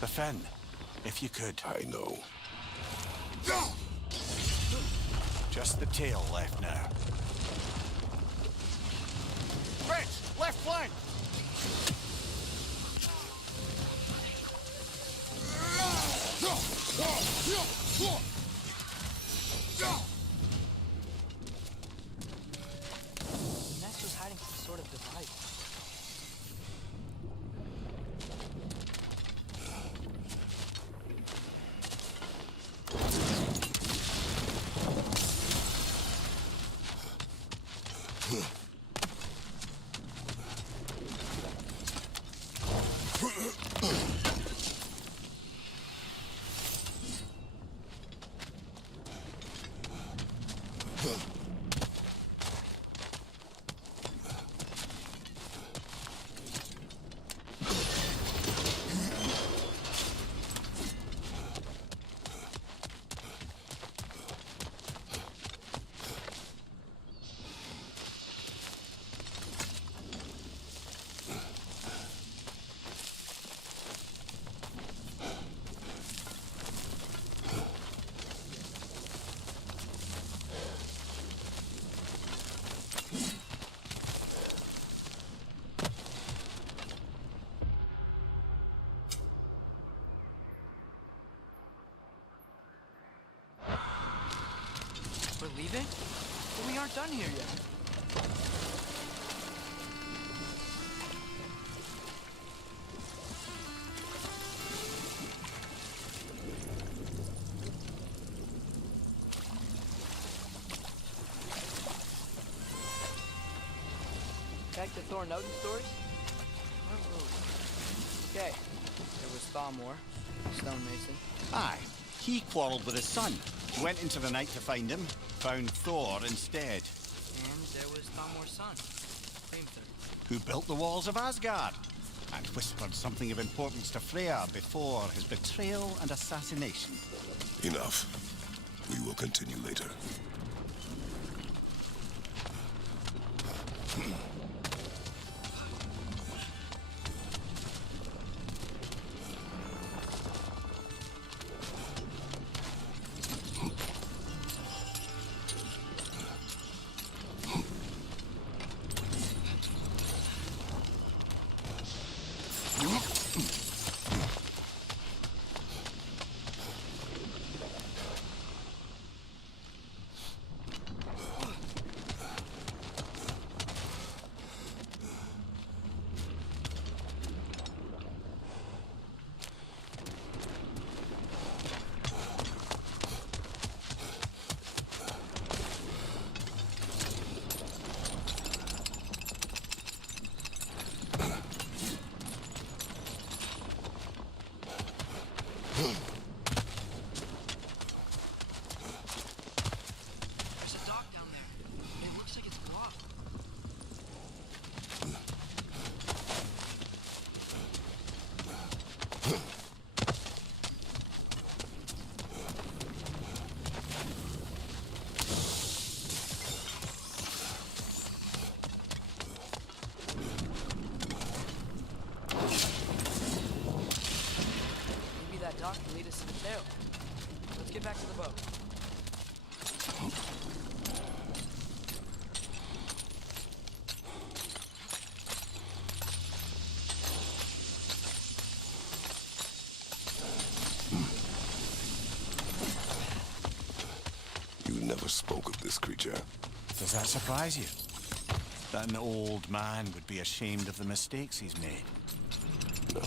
The fin, if you could. I know. Just the tail left now. Rich, left flank! Nestor's hiding some sort of device. leaving? But we aren't done here yet. Back to Thor Noden stories? Where were we? Okay. There was Thalmor, stonemason. Aye, he quarreled with his son. Went into the night to find him, found Thor instead. And there was Thalmor's son, Hrimthur. Who built the walls of Asgard and whispered something of importance to Freya before his betrayal and assassination. Enough. We will continue later. There's a dock down there. It looks like it's blocked. Maybe that dock can lead us to the tail. Let's get back to the boat. You never spoke of this creature. Does that surprise you? That an old man would be ashamed of the mistakes he's made? No.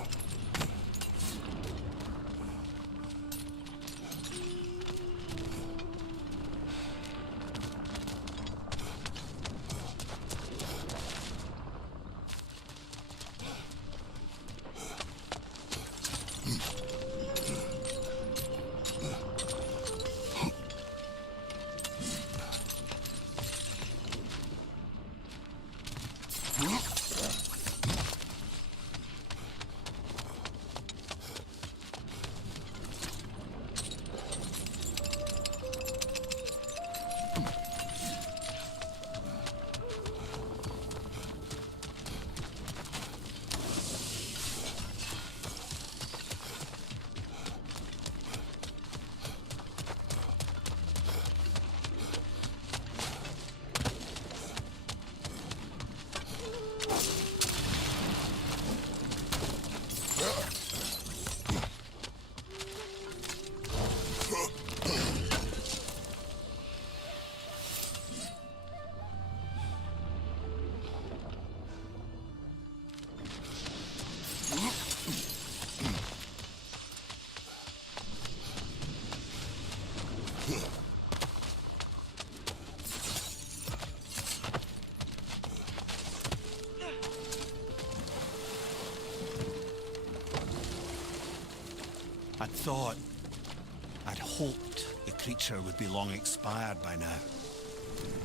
I'd hoped the creature would be long expired by now.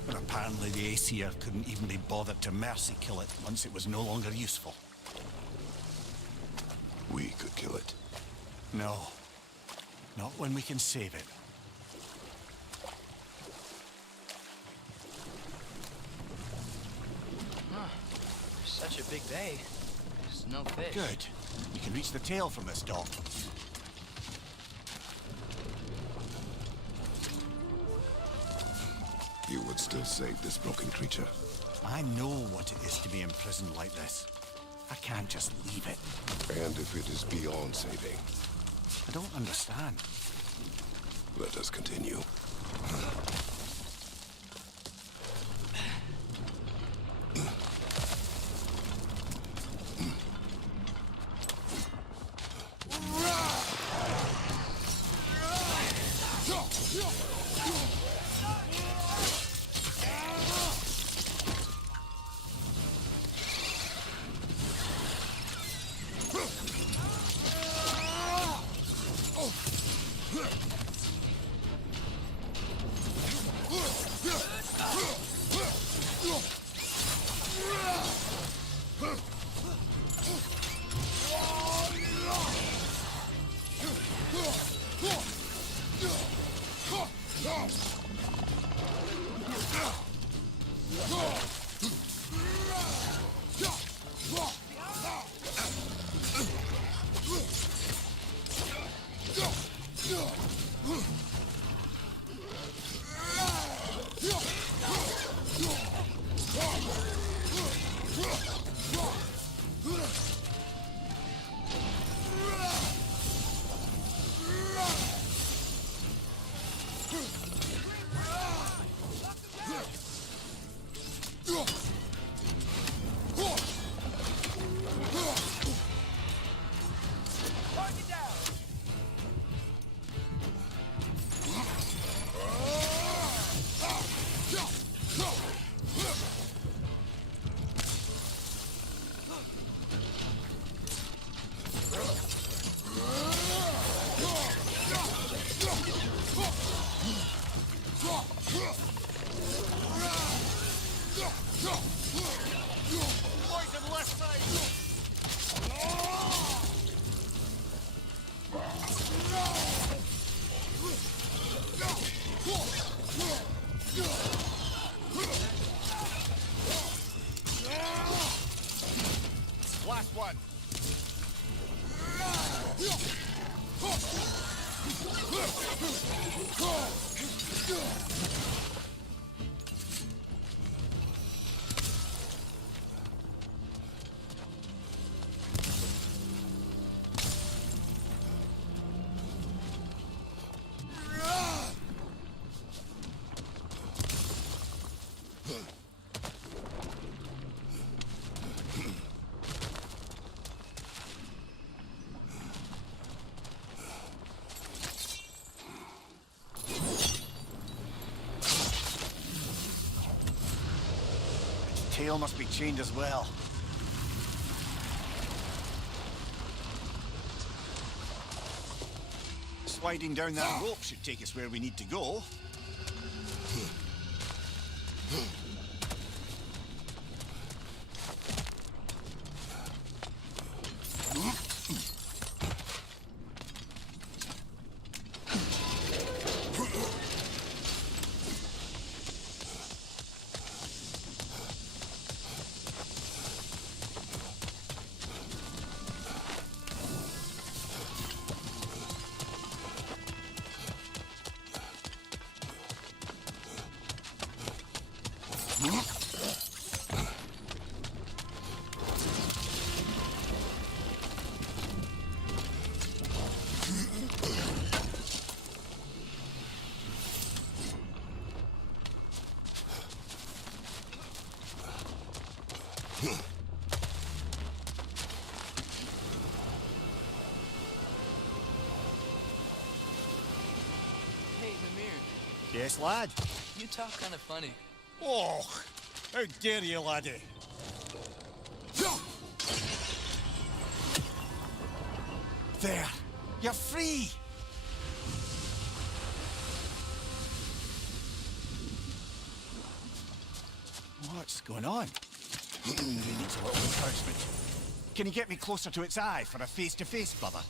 But apparently the Aesir couldn't even be bothered to mercy kill it once it was no longer useful. We could kill it. No. Not when we can save it. There's such a big bay. There's no fish. Good. We can reach the tail from this dock. You would still save this broken creature. I know what it is to be imprisoned like this. I can't just leave it. And if it is beyond saving, I don't understand. let us continue. Poison left side! Last one. Tail must be chained as well. Sliding down that rope should take us where we need to go. Hey, Mimir, Yes, lad? you talk kind of funny. Oh, how dare you, laddie? There, you're free! What's going on? It needs a little encouragement. Can you get me closer to its eye for a face-to-face, brother?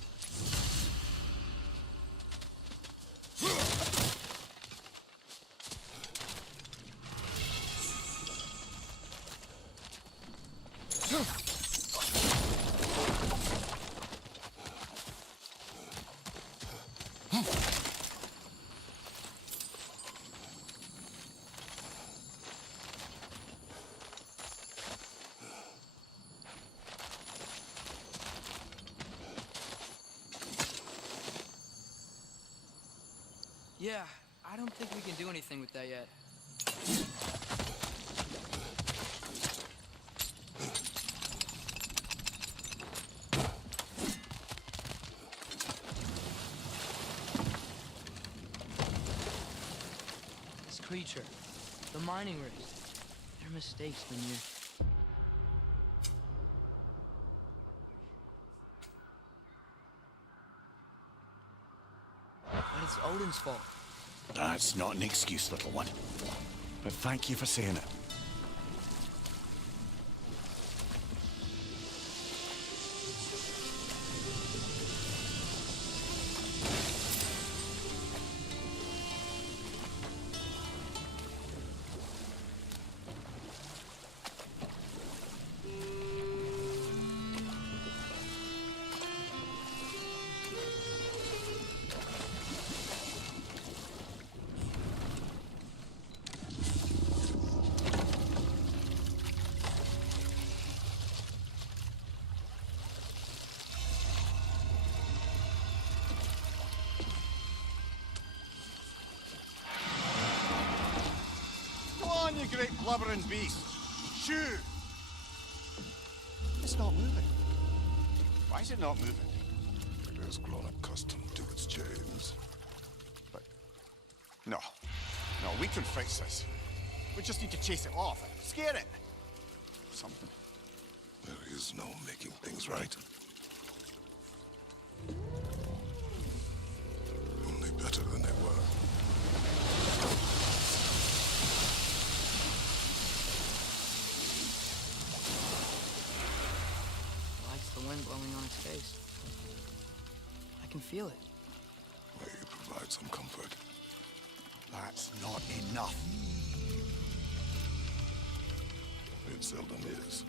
Yeah, I don't think we can do anything with that yet. creature, the mining rigs. They're mistakes, Mimir. But it's Odin's fault. That's not an excuse, little one. But thank you for saying it. You great blubbering beast. Shoo! It's not moving. Why is it not moving? It has grown accustomed to its chains. But... No. No, we can fix this. We just need to chase it off. Scare it. Something. There is no making things right. Only better than they were. The wind blowing on its face. I can feel it. May you provide some comfort. That's not enough. It seldom is.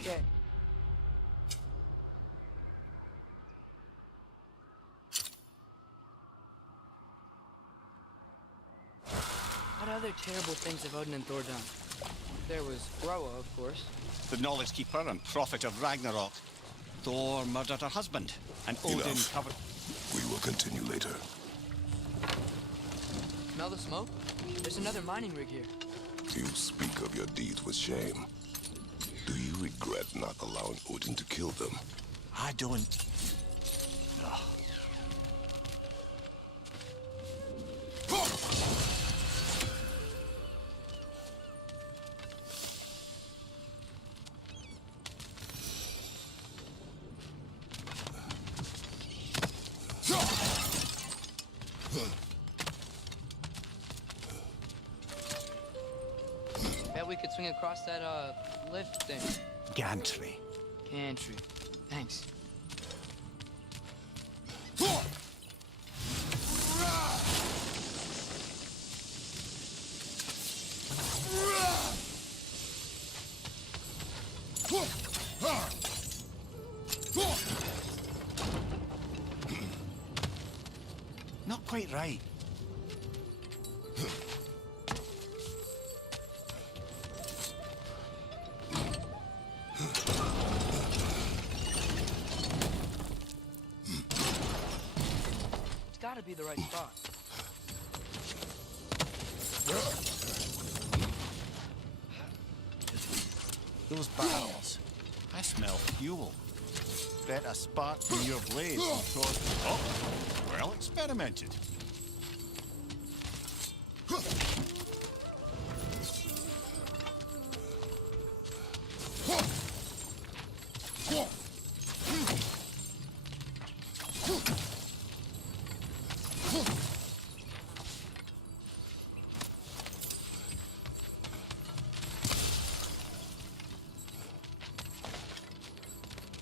Okay. What other terrible things have Odin and Thor done? There was Groa, of course. The Knowledge Keeper and Prophet of Ragnarok. Thor murdered her husband, and Odin Enough. covered... We will continue later. Smell the smoke? There's another mining rig here. You speak of your deeds with shame. Do you regret not allowing Odin to kill them? I don't... Ugh. Bet we could swing across that, lift thing. Gantry. Gantry. Thanks. Not quite right. It's gotta be the right spot. Those barrels. I smell fuel. Bet a spark from your blade will cause... Oh, well experimented.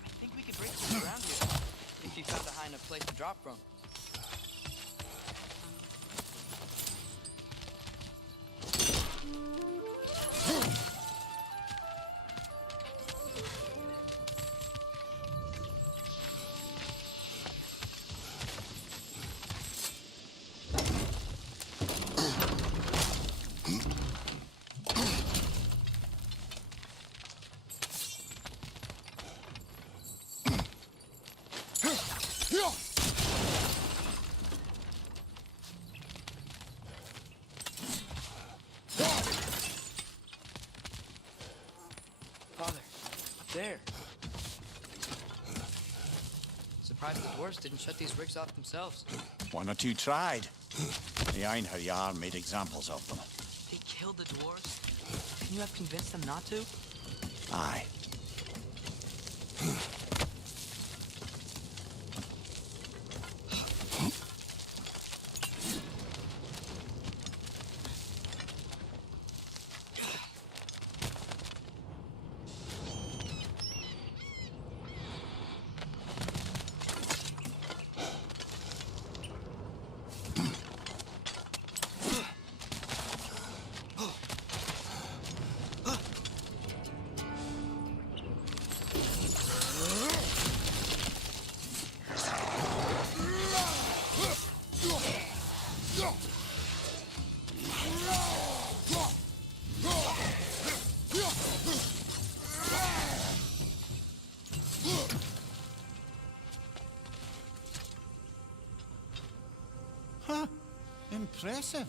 I think we could break through around here. If you found a high enough place to drop from. Father, up there. Surprised the dwarves didn't shut these rigs off themselves. One or two tried. The Einherjar made examples of them. They killed the dwarves? Can you have convinced them not to? Aye. Huh. Impressive.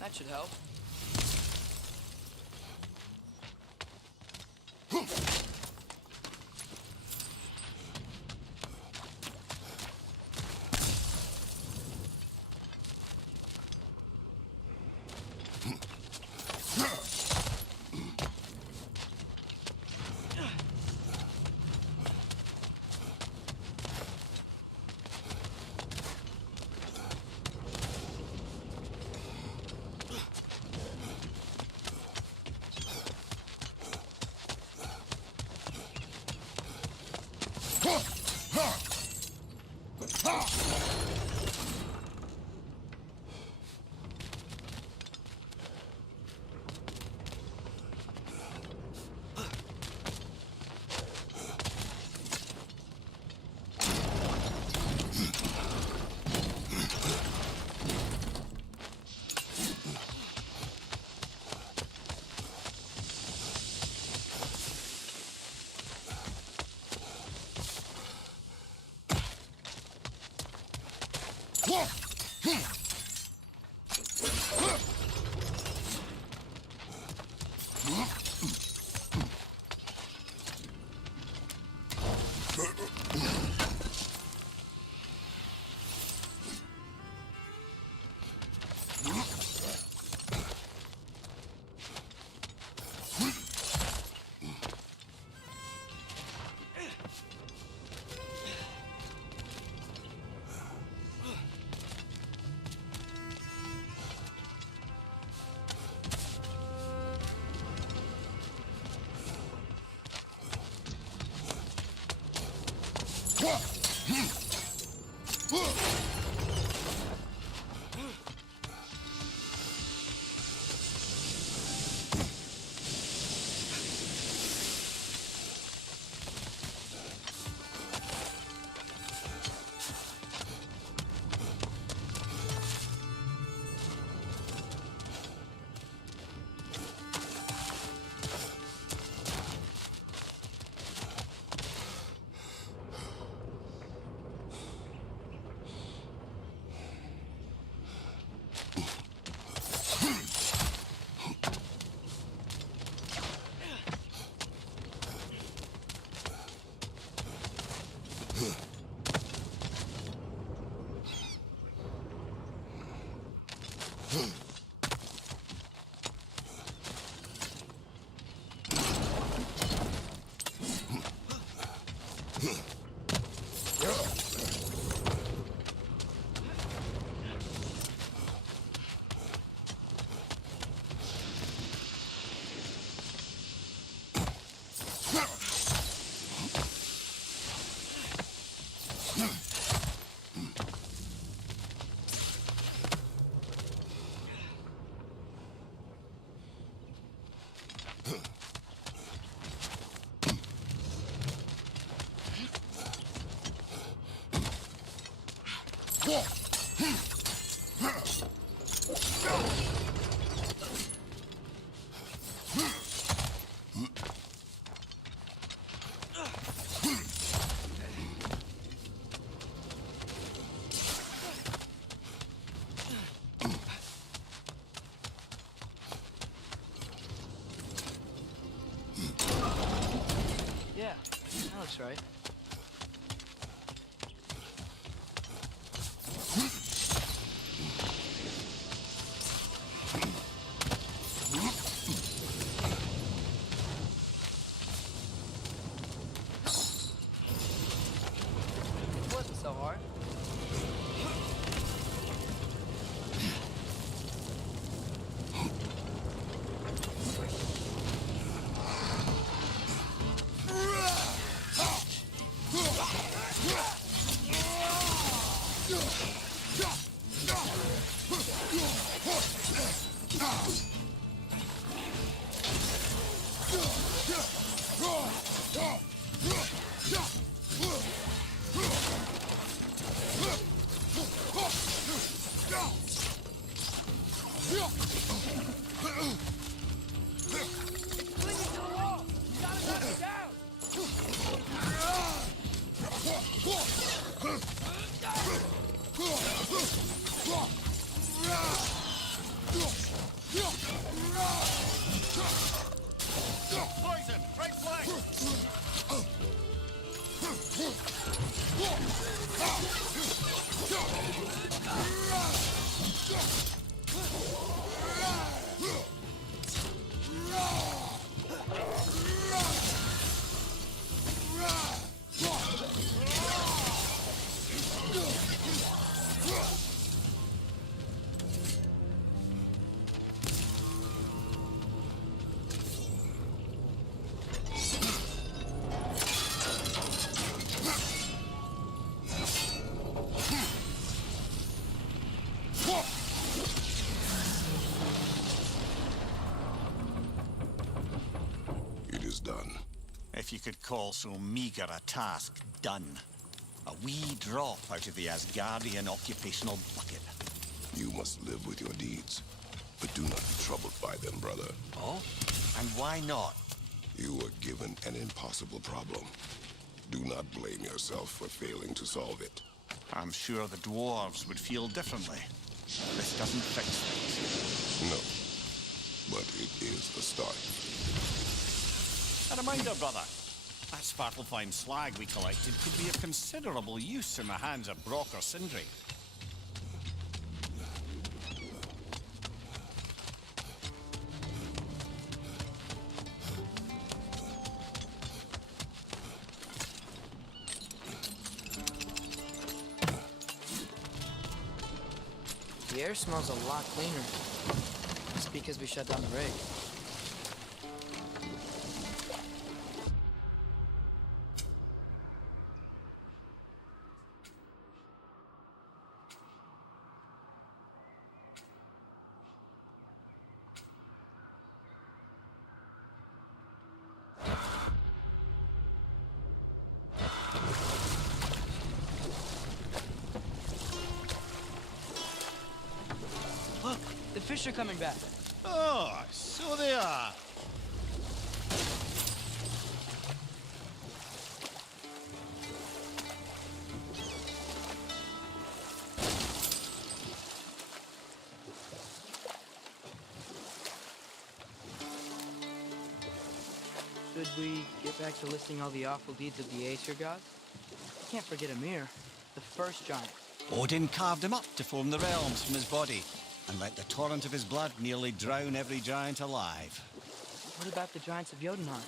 That should help. Yeah, that looks right. It wasn't so hard. Poison! Right flank! It is done. If you could call so meager a task done. A wee drop out of the Asgardian occupational bucket. You must live with your deeds, but do not be troubled by them, brother. Oh? And why not? You were given an impossible problem. Do not blame yourself for failing to solve it. I'm sure the dwarves would feel differently. This doesn't fix things. No, but it is a start. A reminder, brother. That Svartalfheim slag we collected could be of considerable use in the hands of Brock or Sindri. The air smells a lot cleaner. It's because we shut down the rig. fish are coming back. Oh, so they are. Should we get back to listing all the awful deeds of the Aesir gods? Can't forget Ymir, the first giant. Odin carved him up to form the realms from his body, and let the torrent of his blood nearly drown every giant alive. What about the giants of Jotunheim?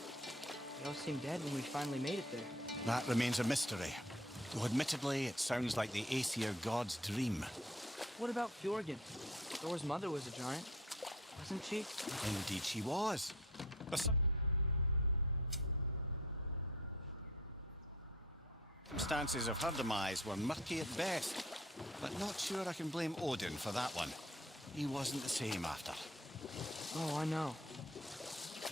They all seemed dead when we finally made it there. That remains a mystery. Though admittedly, it sounds like the Aesir god's dream. What about Fjorgyn? Thor's mother was a giant, wasn't she? Indeed she was. The circumstances of her demise were murky at best, but not sure I can blame Odin for that one. He wasn't the same after. Oh, I know.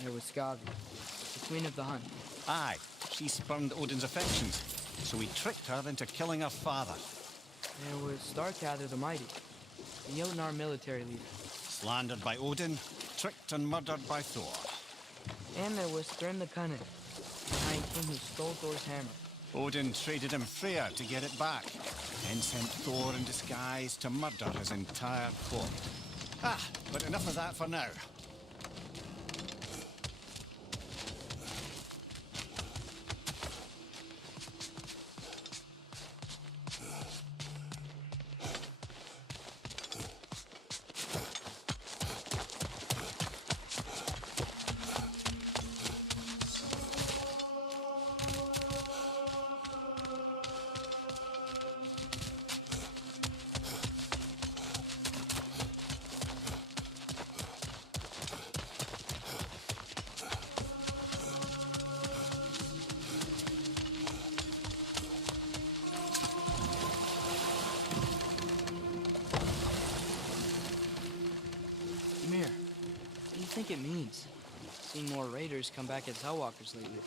There was Skavi, the queen of the hunt. Aye, she spurned Odin's affections, so he tricked her into killing her father. There was Starkather the Mighty, the Jotnar military leader. Slandered by Odin, tricked and murdered by Thor. And there was Thrym the Cunning, the Giant King who stole Thor's hammer. Odin traded him Freyr to get it back, then sent Thor in disguise to murder his entire court. But enough of that for now. Ymir, what do you think it means? Seen more raiders come back as Hellwalkers lately.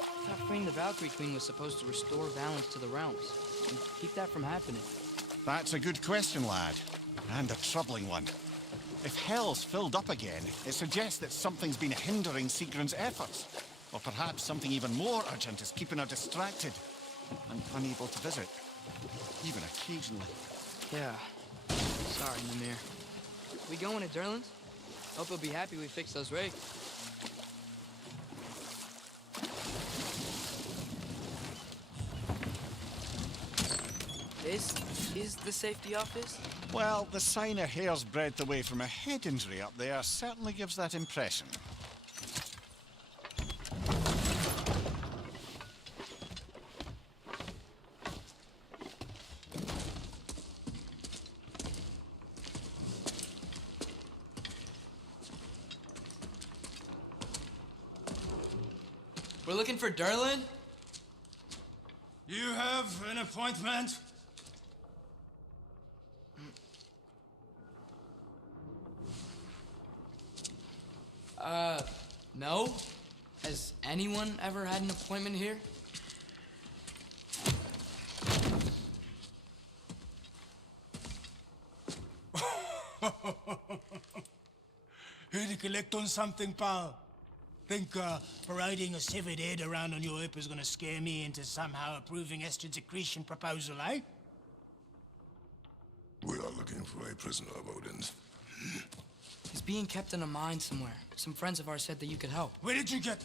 I thought freeing the Valkyrie Queen was supposed to restore balance to the realms and keep that from happening. That's a good question, lad. And a troubling one. If Hell's filled up again, it suggests that something's been hindering Sigrun's efforts. Or perhaps something even more urgent is keeping her distracted and unable to visit. Even occasionally. Yeah. Sorry, Mimir. We going to Durlin's? Hope he'll be happy we fixed those rigs. This is the safety office? Well, the sign a hair's breadth away from a head injury up there certainly gives that impression. We're looking for Durlin? You have an appointment? No. Has anyone ever had an appointment here? Here to collect on something, pal? Think parading a severed head around on your hip is gonna scare me into somehow approving Estrid's accretion proposal, eh? We are looking for a prisoner of Odin's. He's being kept in a mine somewhere. Some friends of ours said that you could help. Where did you get...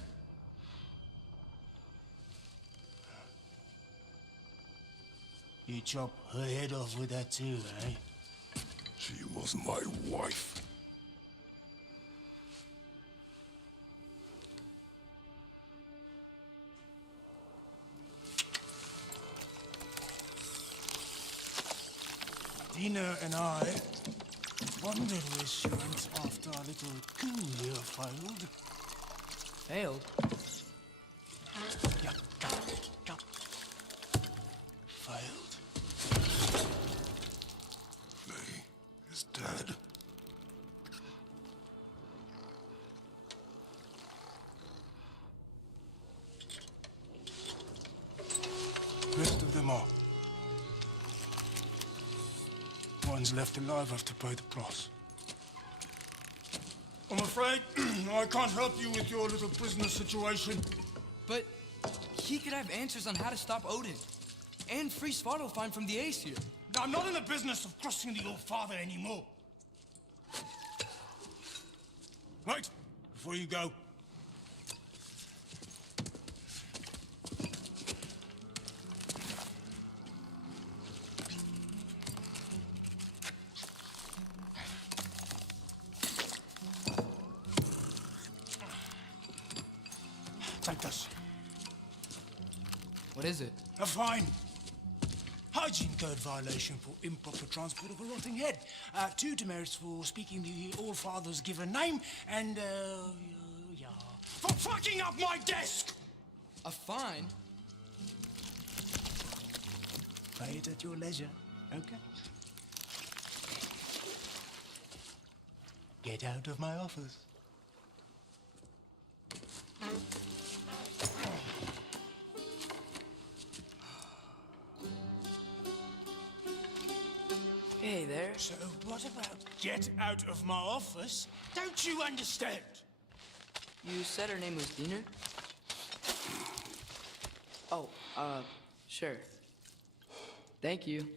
You chop her head off with that too, eh? She was my wife. Dina and I wondered where she went after our little coup here failed. Failed? Yeah, go. Failed. Faye is dead. Rest of them all. Ones left alive have to pay the price. I'm afraid I can't help you with your little prisoner situation. But he could have answers on how to stop Odin. And free Svartalfheim from the Aesir. I'm not in the business of crossing the Old Father anymore. Right, before you go. Take this. What is it? A fine. Hygiene code violation for improper transport of a rotting head. 2 demerits for speaking the All-Father's given name, and, yeah. For fucking up my desk! A fine? Pay it at your leisure, okay? Get out of my office. Hey there. So what about get out of my office? Don't you understand? You said her name was Diener? Oh, sure. Thank you.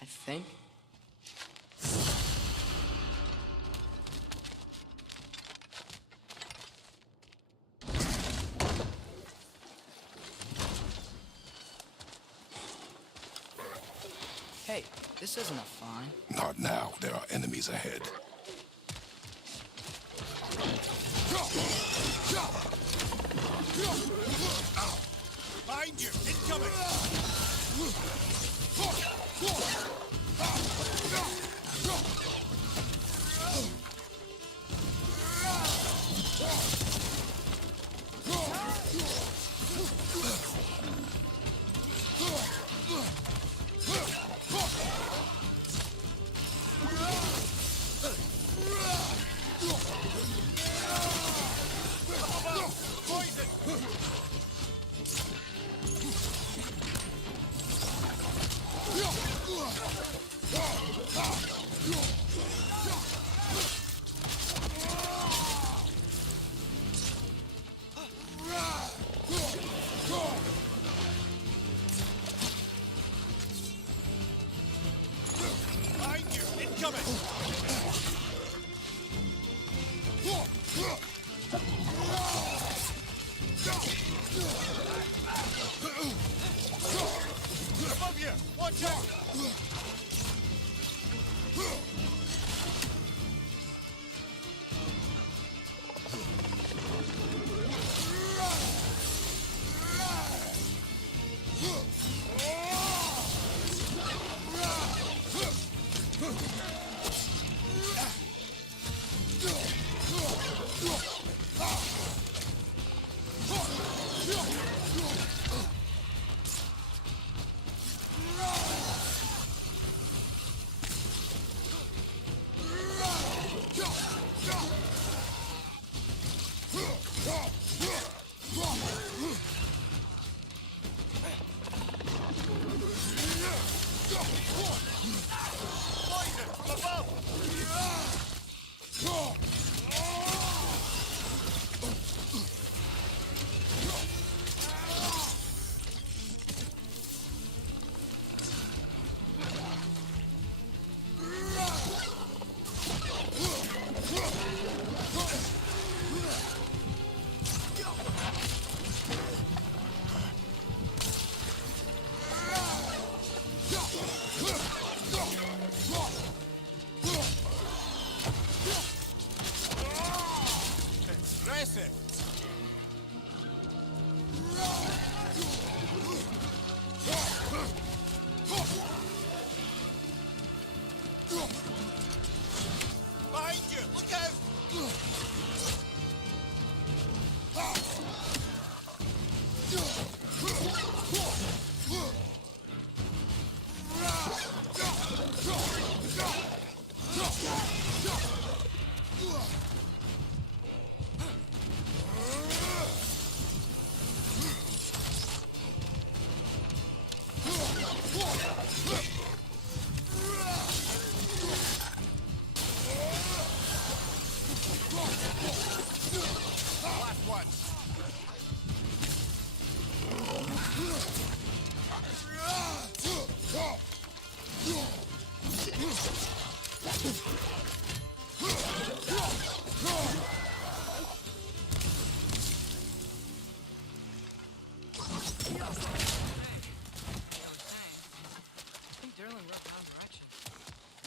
I think. Hey, this isn't a fine. Not now. There are enemies ahead. Behind you! Incoming! Behind you! Incoming! Above you! Watch out! Poison from above! Impressive! Behind you! Look out!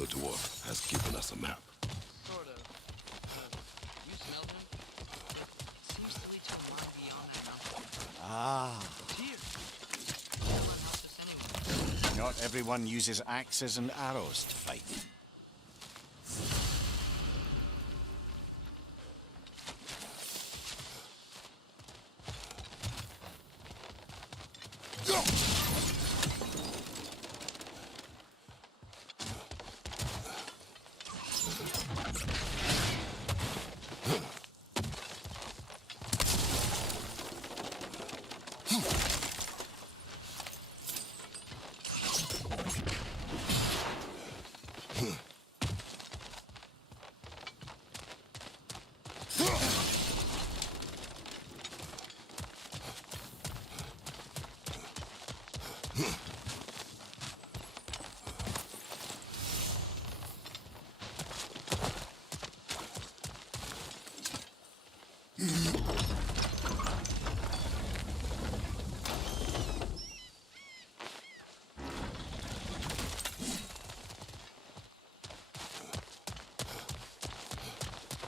dwarf has given us a map. Sort of. You smelled him? It seems to lead to a mine beyond that mountain. Ah, Here. Dylan helped us anyway. not everyone uses axes and arrows to fight.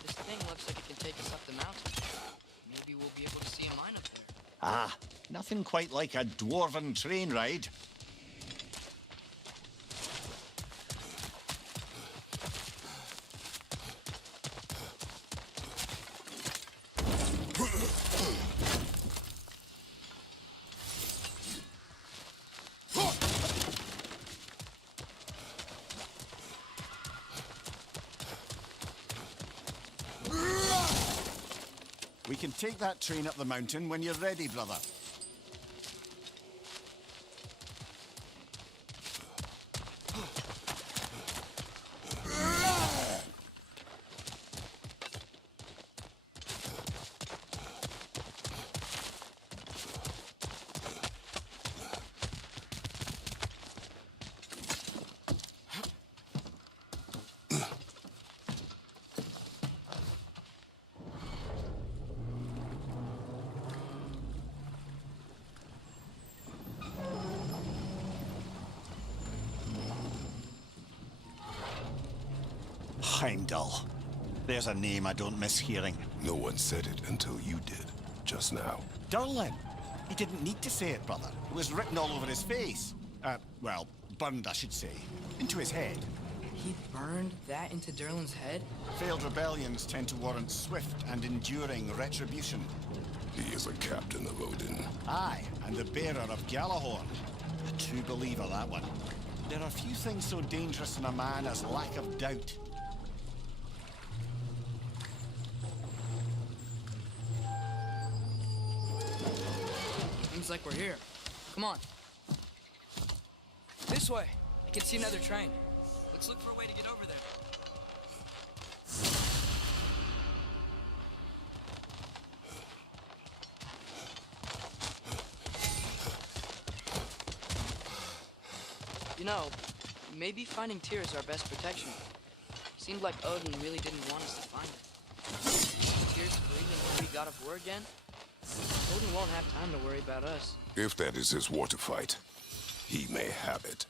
This thing looks like it can take us up the mountain. Maybe we'll be able to see a mine up there. Ah, nothing quite like a dwarven train ride. We can take that train up the mountain when you're ready, brother. Heimdall. There's a name I don't miss hearing. No one said it until you did, just now. Durlin. He didn't need to say it, brother. It was written all over his face. Well, burned, I should say. Into his head. He burned that into Derlin's head? Failed rebellions tend to warrant swift and enduring retribution. He is a captain of Odin. Aye, and the bearer of Gjallarhorn. A true believer, that one. There are few things so dangerous in a man as lack of doubt. Seems like we're here. Come on. This way. I can see another train. Let's look for a way to get over there. You know, maybe finding Tyr is our best protection. Seemed like Odin really didn't want us to find it. Tyr's free and we got of war again. Odin won't have time to worry about us. If that is his war to fight, he may have it.